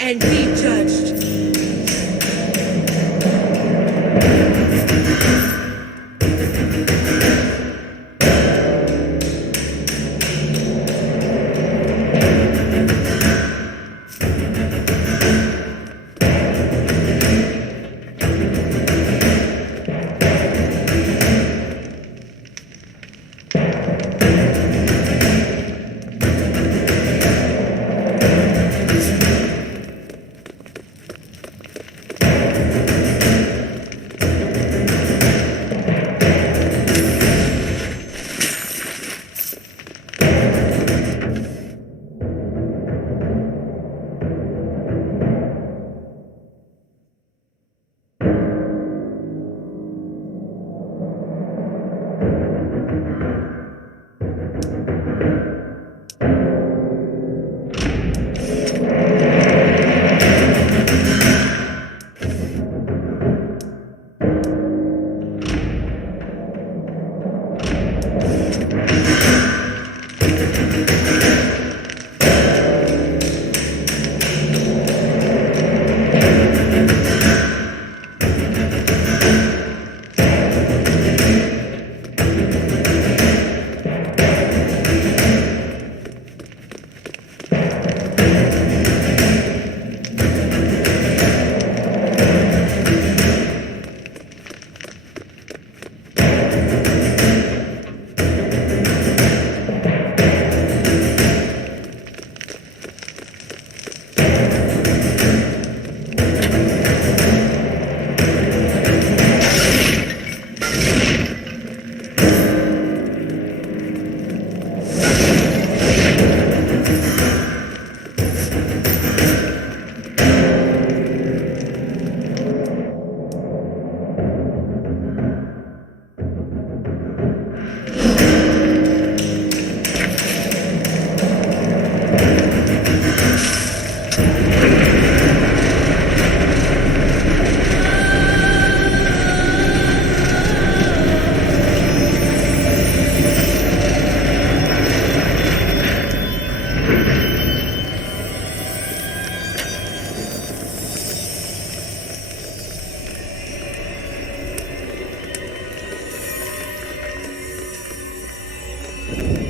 And be judged.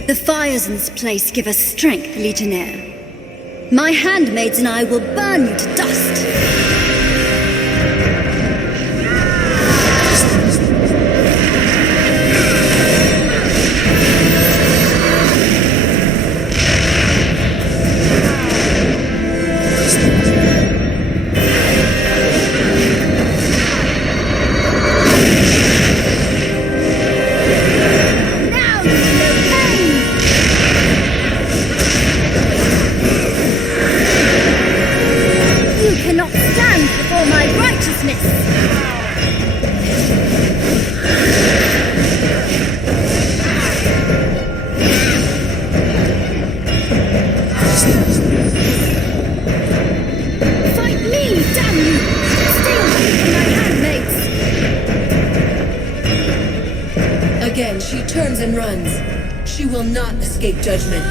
The fires in this place give us strength, Legionnaire. My handmaids and I will burn you to dust. Again, she turns and runs. She will not escape judgment.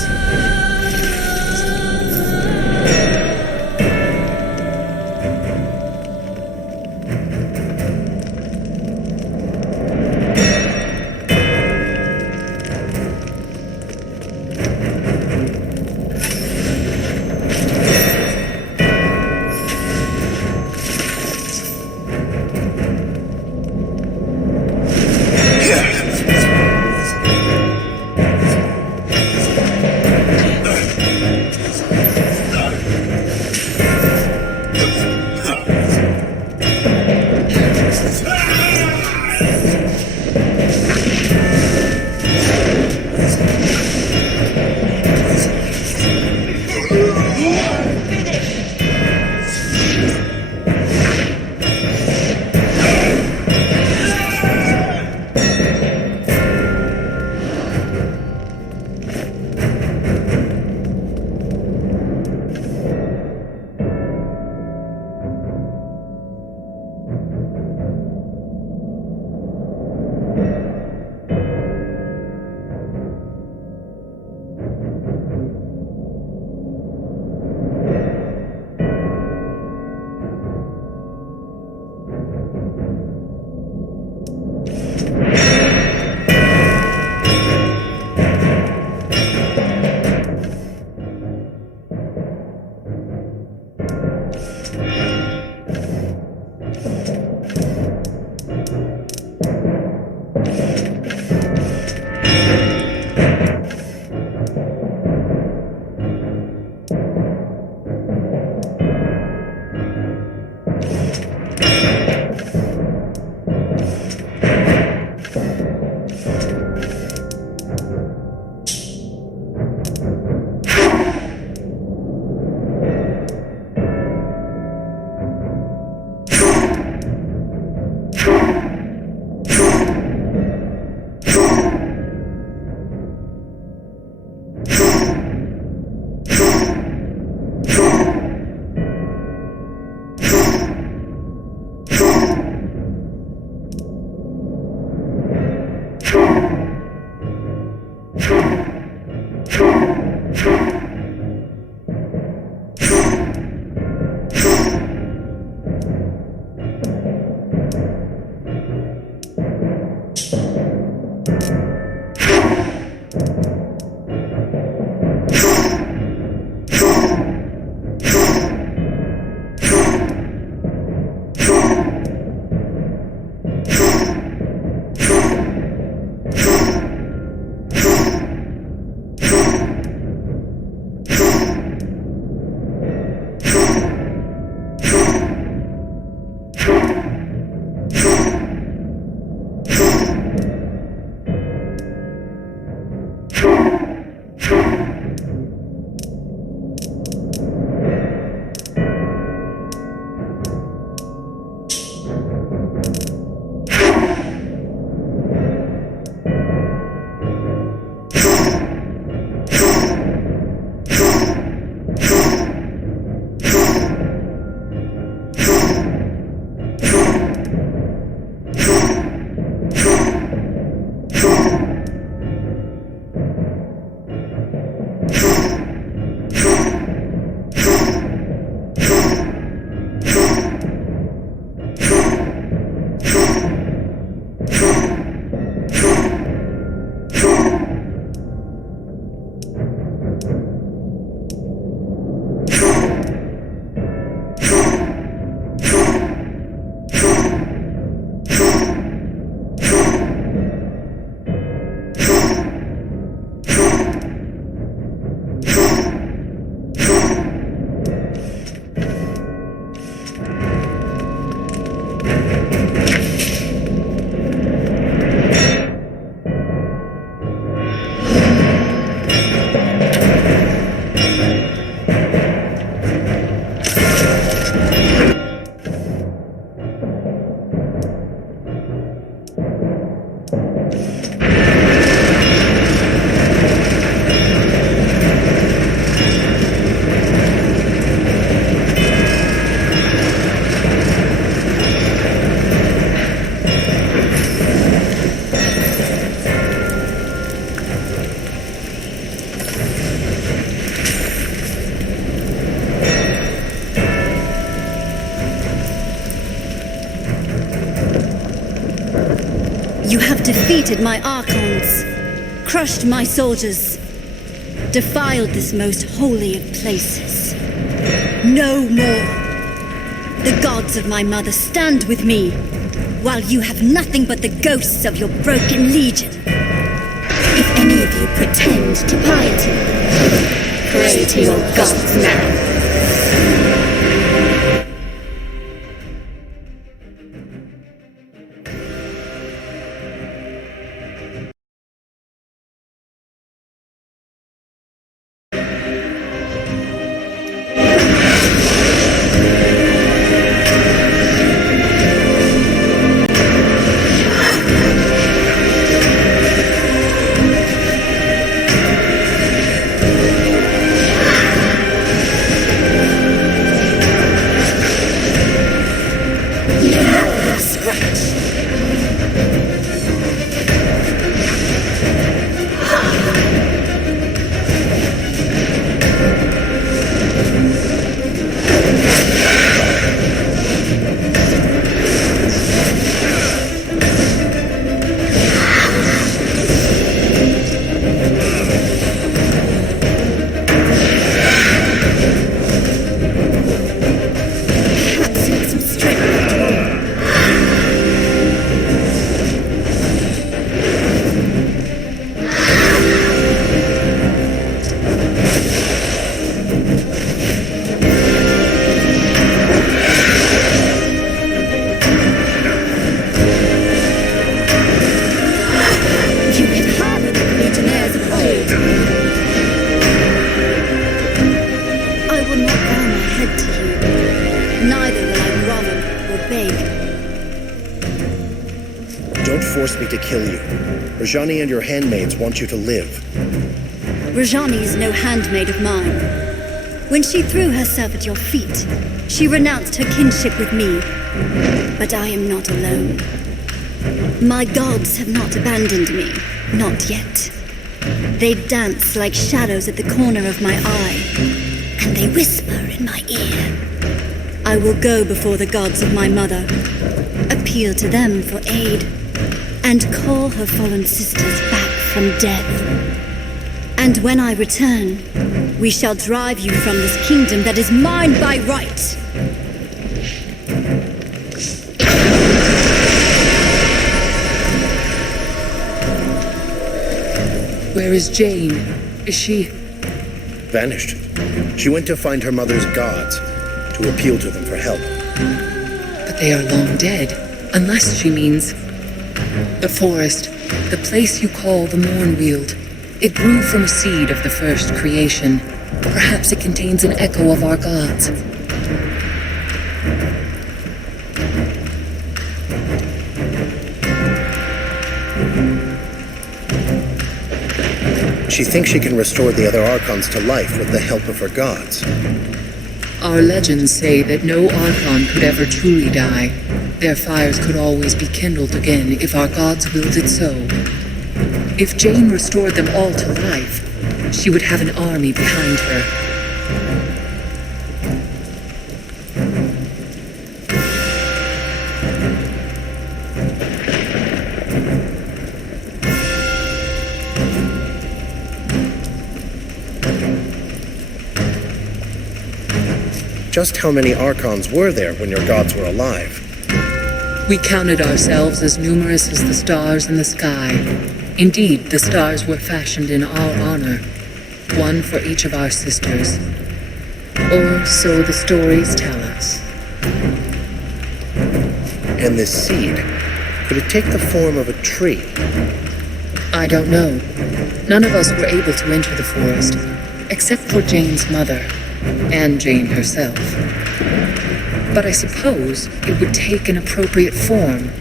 You have defeated my Archons, crushed my soldiers, defiled this most holy of places. No more. The gods of my mother stand with me, while you have nothing but the ghosts of your broken legion. If any of you pretend to piety, pray to your gods now. To kill you. Rajani and your handmaids want you to live. Rajani is no handmaid of mine. When she threw herself at your feet, she renounced her kinship with me. But I am not alone. My gods have not abandoned me. Not yet. They dance like shadows at the corner of my eye, and they whisper in my ear. I will go before the gods of my mother, appeal to them for aid, and call her fallen sisters back from death. And when I return, we shall drive you from this kingdom that is mine by right. Where is Jane? Is she... Vanished. She went to find her mother's gods, to appeal to them for help. But they are long dead, unless she means... The forest, the place you call the Mournweald. It grew from a seed of the first creation. Perhaps it contains an echo of our gods. She thinks she can restore the other Archons to life with the help of her gods. Our legends say that no Archon could ever truly die. Their fires could always be kindled again if our gods willed it so. If Jane restored them all to life, she would have an army behind her. Just how many Archons were there when your gods were alive? We counted ourselves as numerous as the stars in the sky. Indeed, the stars were fashioned in our honor, one for each of our sisters. Or so the stories tell us. And this seed, could it take the form of a tree? I don't know. None of us were able to enter the forest, except for Jane's mother, and Jane herself. But I suppose it would take an appropriate form.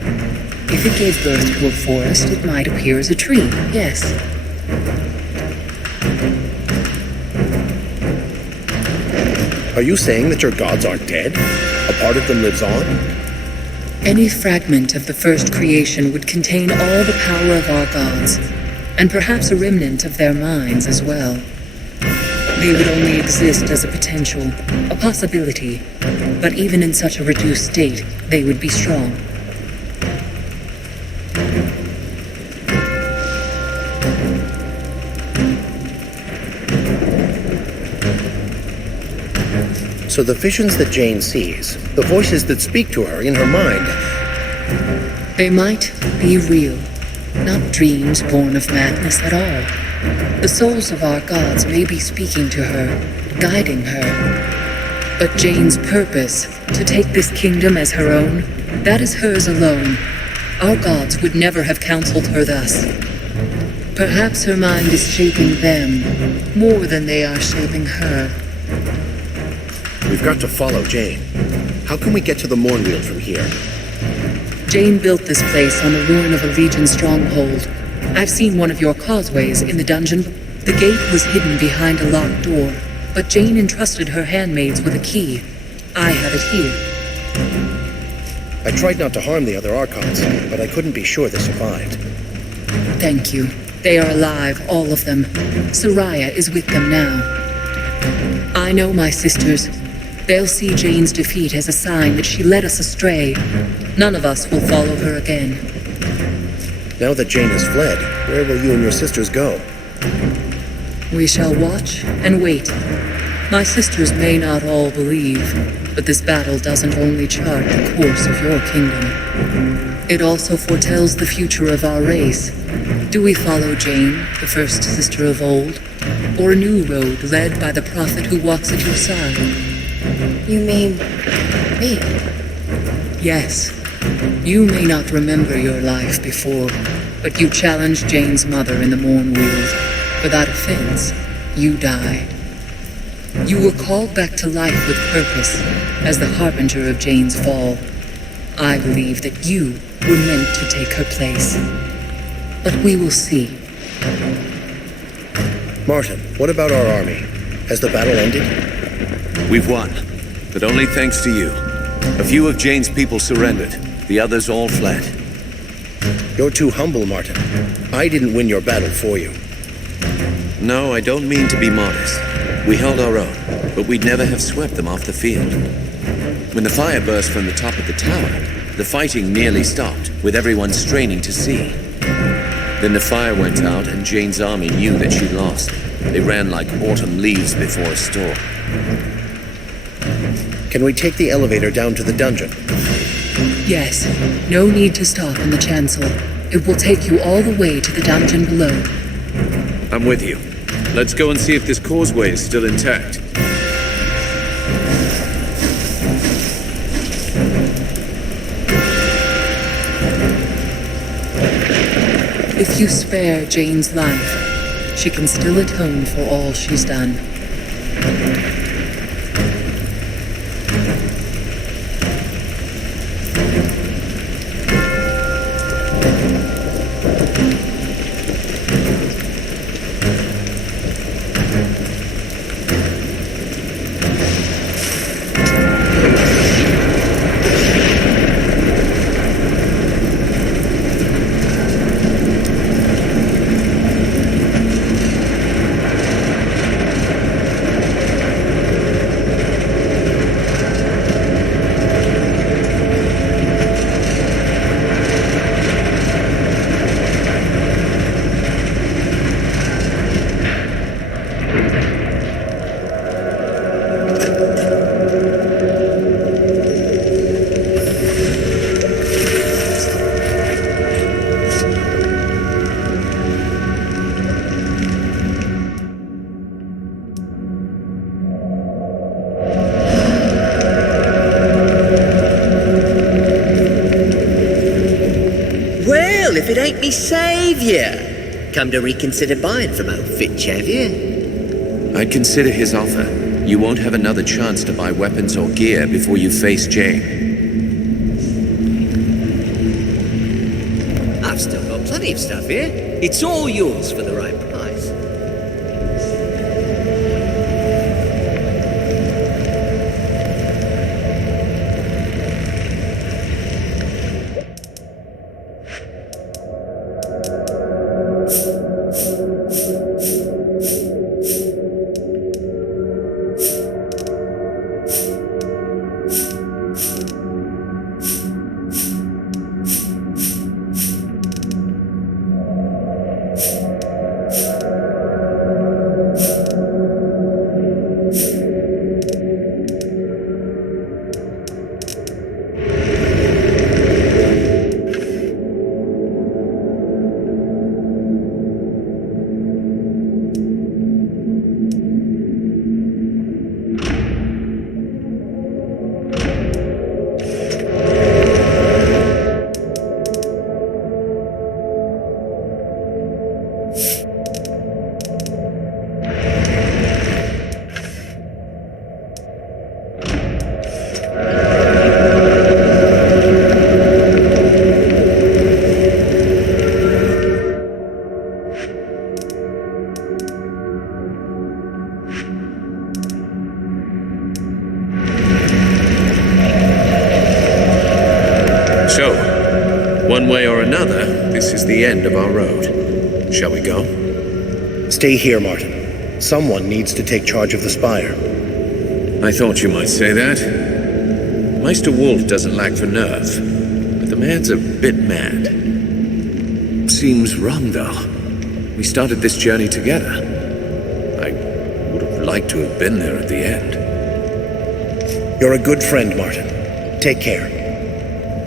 If it gave birth to a forest, it might appear as a tree, yes. Are you saying that your gods are dead? A part of them lives on? Any fragment of the first creation would contain all the power of our gods, and perhaps a remnant of their minds as well. They would only exist as a potential, a possibility, but even in such a reduced state, they would be strong. So the visions that Jane sees, the voices that speak to her in her mind, They might be real, not dreams born of madness at all. The souls of our gods may be speaking to her, guiding her. But Jane's purpose, to take this kingdom as her own, that is hers alone. Our gods would never have counseled her thus. Perhaps her mind is shaping them more than they are shaping her. we've got to follow Jane. How can we get to the Mornweald from here? Jane built this place on the ruin of a Legion stronghold. I've seen one of your causeways in the dungeon. The gate was hidden behind a locked door, but Jane entrusted her handmaids with a key. I have it here. I tried not to harm the other Archons, but I couldn't be sure they survived. Thank you. They are alive, all of them. Soraya is with them now. I know my sisters. They'll see Jane's defeat as a sign that she led us astray. None of us will follow her again. Now that Jane has fled, where will you and your sisters go? We shall watch and wait. My sisters may not all believe, but this battle doesn't only chart the course of your kingdom. It also foretells the future of our race. Do we follow Jane, the first sister of old, or a new road led by the prophet who walks at your side? You mean me? Yes. You may not remember your life before, but you challenged Jane's mother in the Mornweald. Without offense, you died. You were called back to life with purpose, as the harbinger of Jane's fall. I believe that you were meant to take her place. But we will see. Martin, what about our army? Has the battle ended? We've won, but only thanks to you. A few of Jane's people surrendered. The others all fled. You're too humble, Martin. I didn't win your battle for you. No, I don't mean to be modest. We held our own, but we'd never have swept them off the field. When the fire burst from the top of the tower, the fighting nearly stopped, with everyone straining to see. Then the fire went out, and Jane's army knew that she'd lost. They ran like autumn leaves before a storm. Can we take the elevator down to the dungeon? Yes. No need to stop in the chancel. It will take you all the way to the dungeon below. I'm with you. Let's go and see if this causeway is still intact. If you spare Jane's life, she can still atone for all she's done. If it ain't me saviour. Come to reconsider buying from old Fitch, have you? I'd consider his offer. You won't have another chance to buy weapons or gear before you face Jane. I've still got plenty of stuff here. It's all yours for the right price. So, one way or another, this is the end of our road. Shall we go? Stay here, Martin. Someone needs to take charge of the spire. I thought you might say that. Meister Wolf doesn't lack for nerve, but the man's a bit mad. Seems wrong, though. We started this journey together. I would have liked to have been there at the end. You're a good friend, Martin. Take care.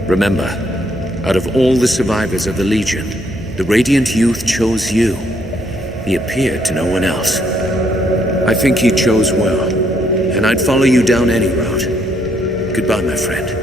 Remember, out of all the survivors of the Legion, the Radiant Youth chose you. He appeared to no one else. I think he chose well, and I'd follow you down any route. Goodbye, my friend.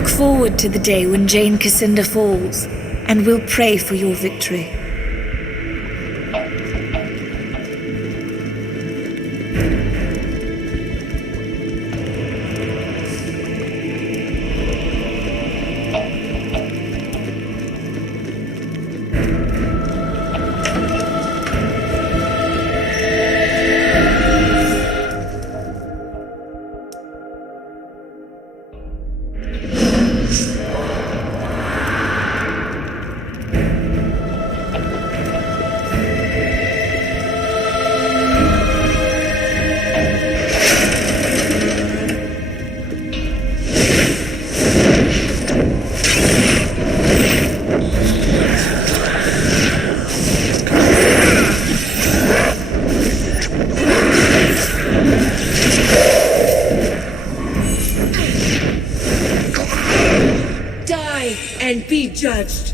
look forward to the day when Jane Cassinda falls, and we'll pray for your victory. And be judged.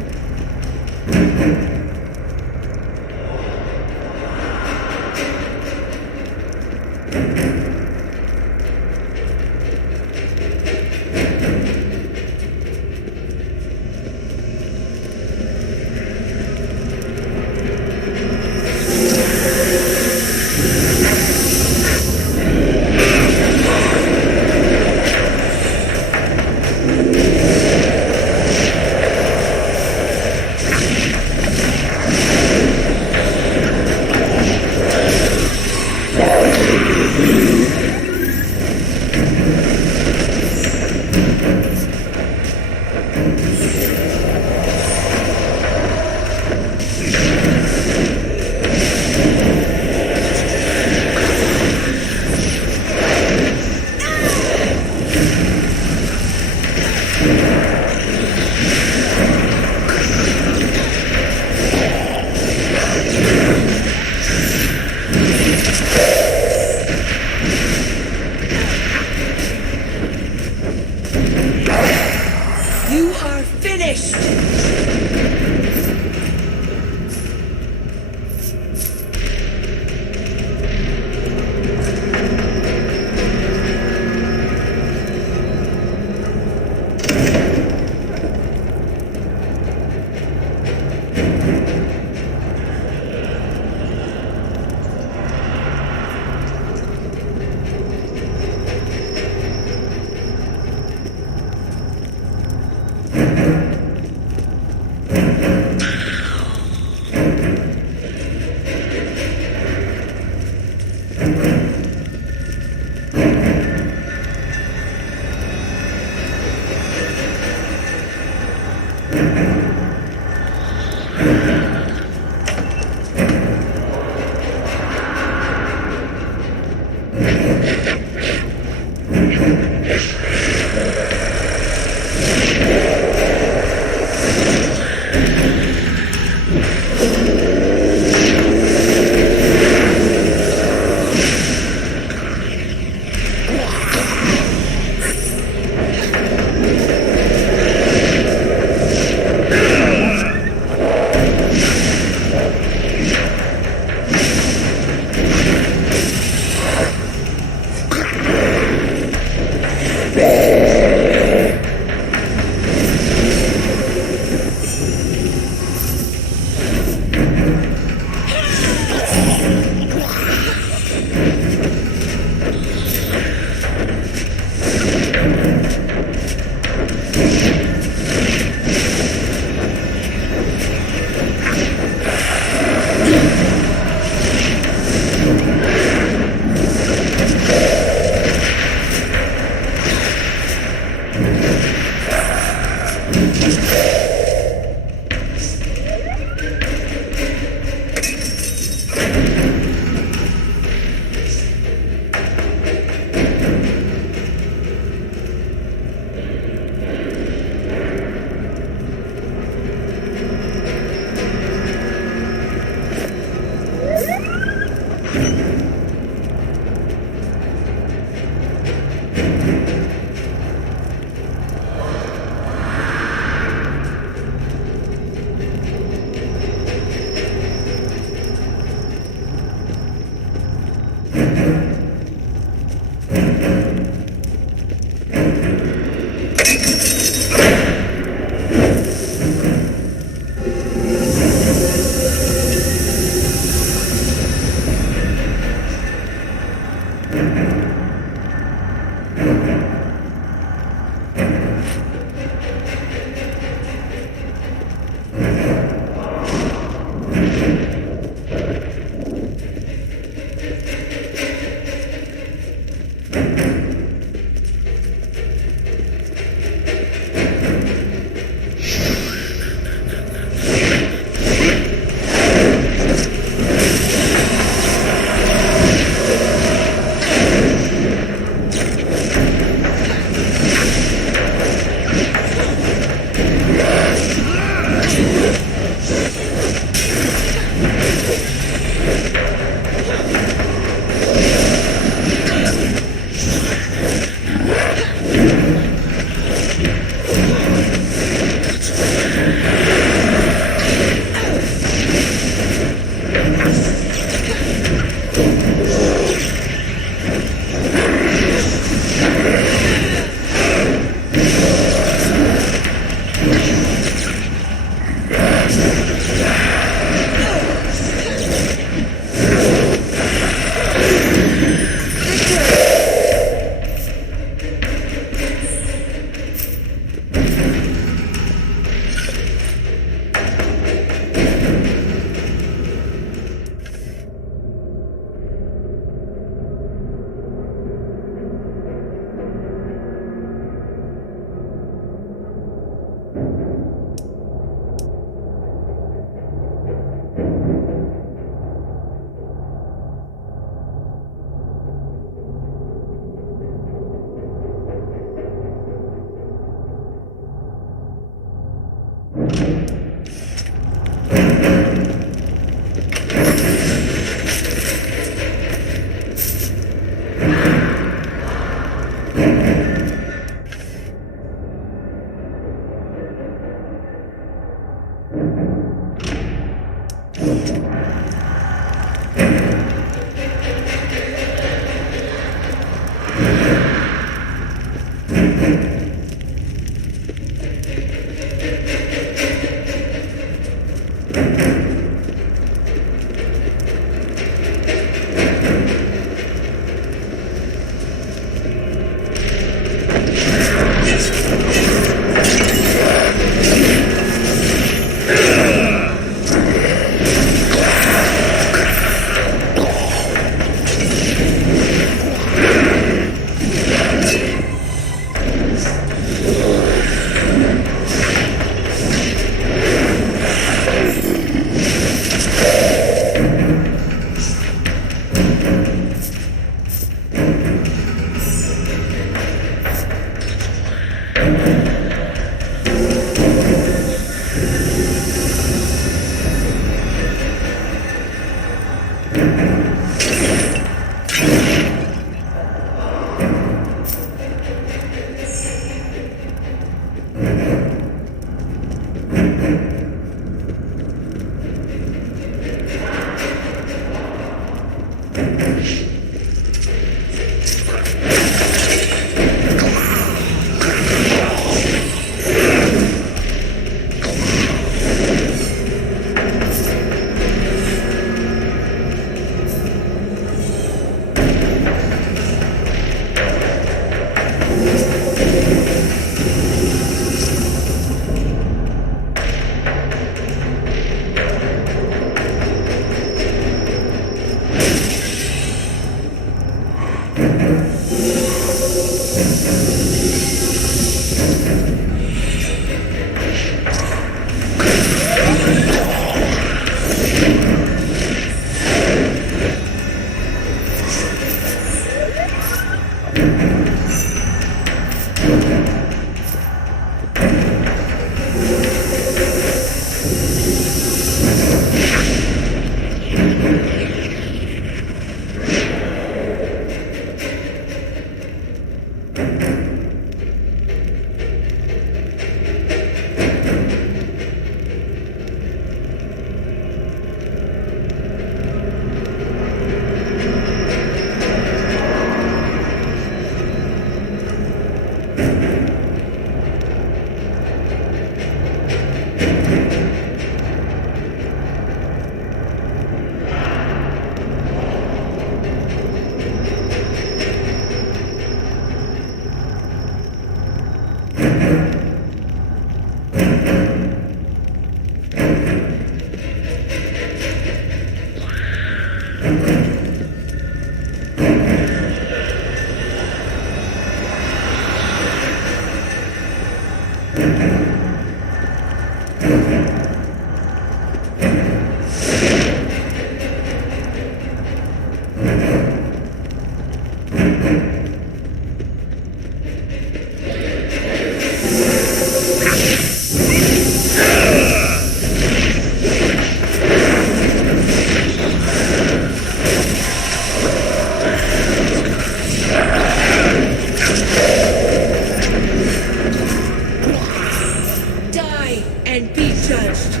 and be judged.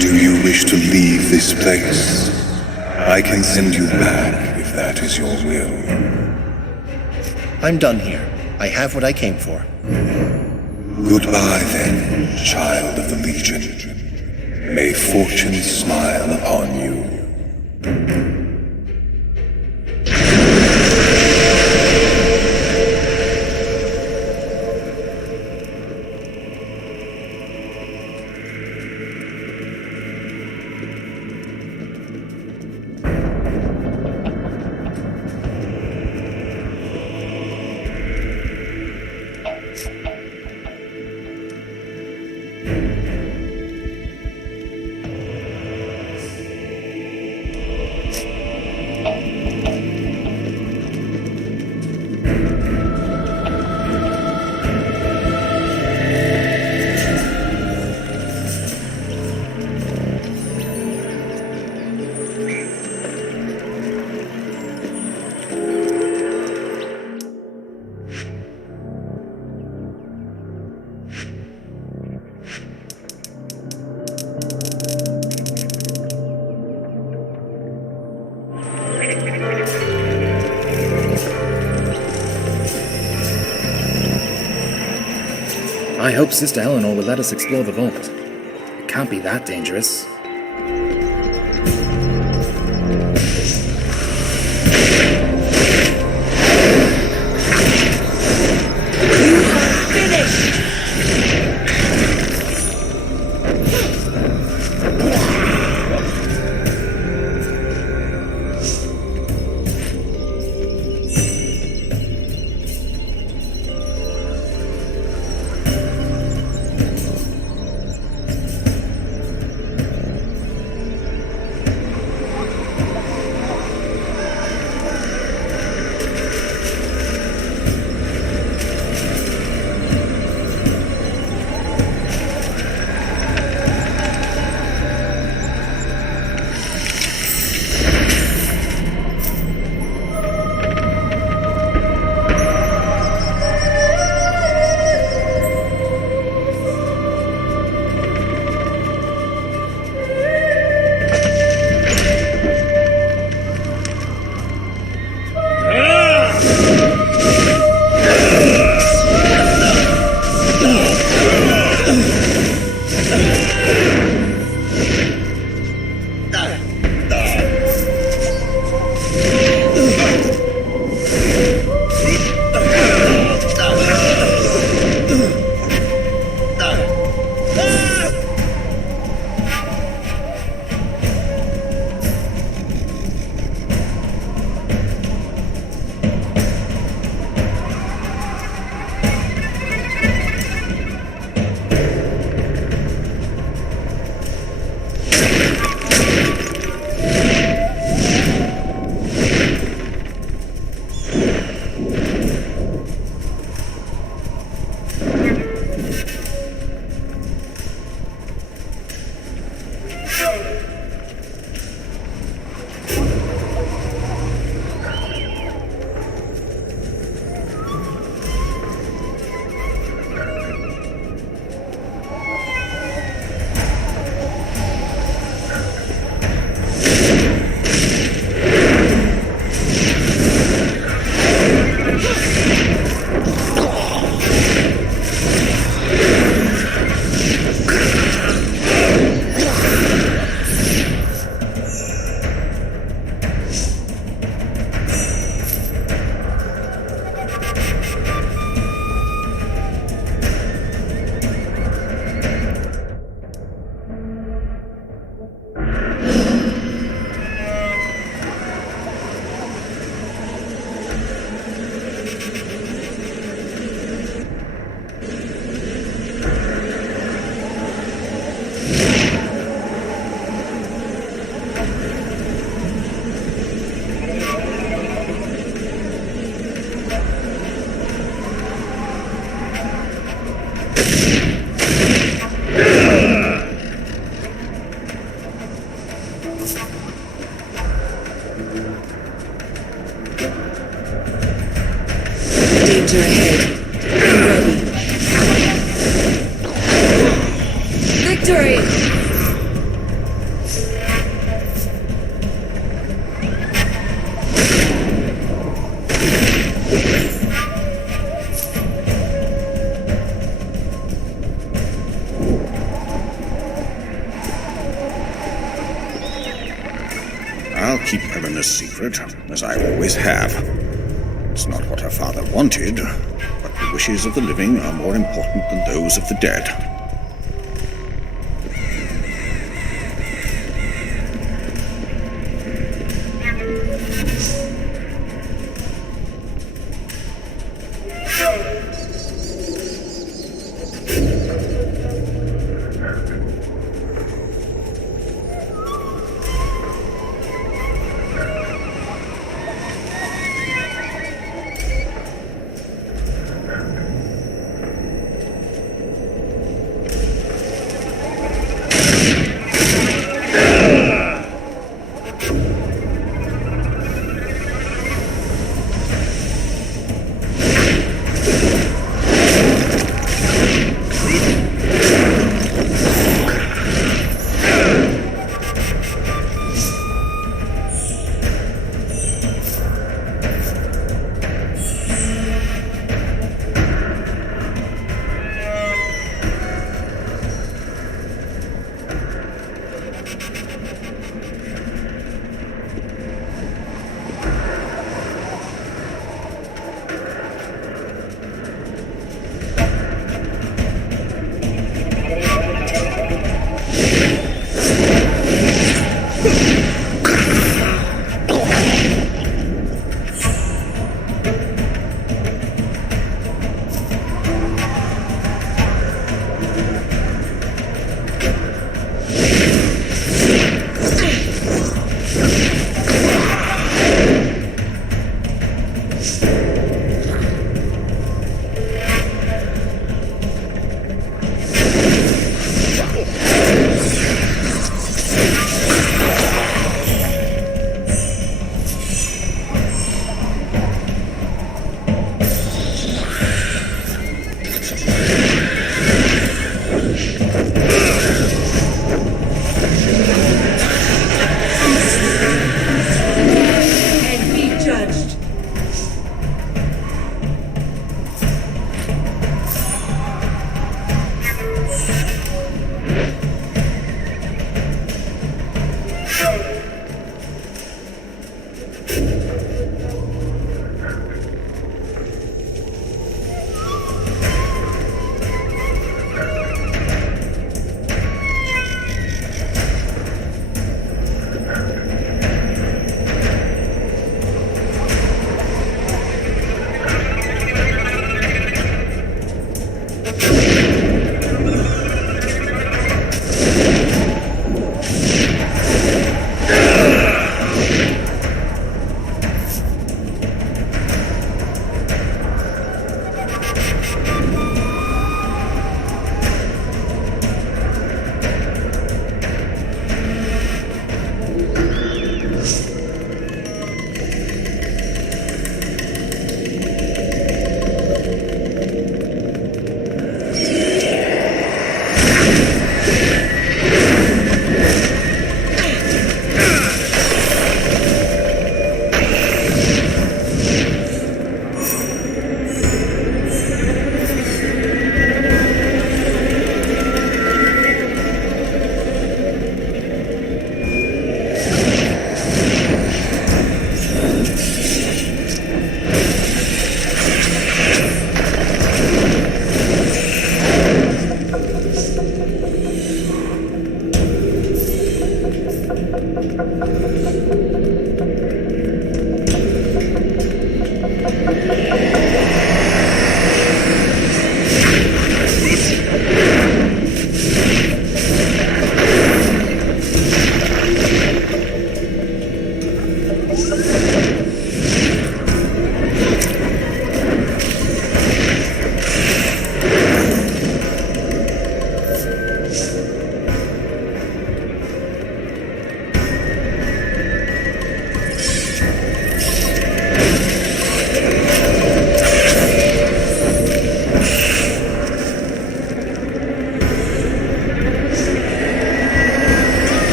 Do you wish to leave this place? I can send you back if that is your will. I'm done here. I have what I came for. Goodbye then, child of the Legion. May fortune smile upon you. I hope Sister Eleanor will let us explore the vault. It can't be that dangerous. Danger ahead. Be ready. Victory! I'll keep Erin a secret, as I always have. It's not what her father wanted, but the wishes of the living are more important than those of the dead.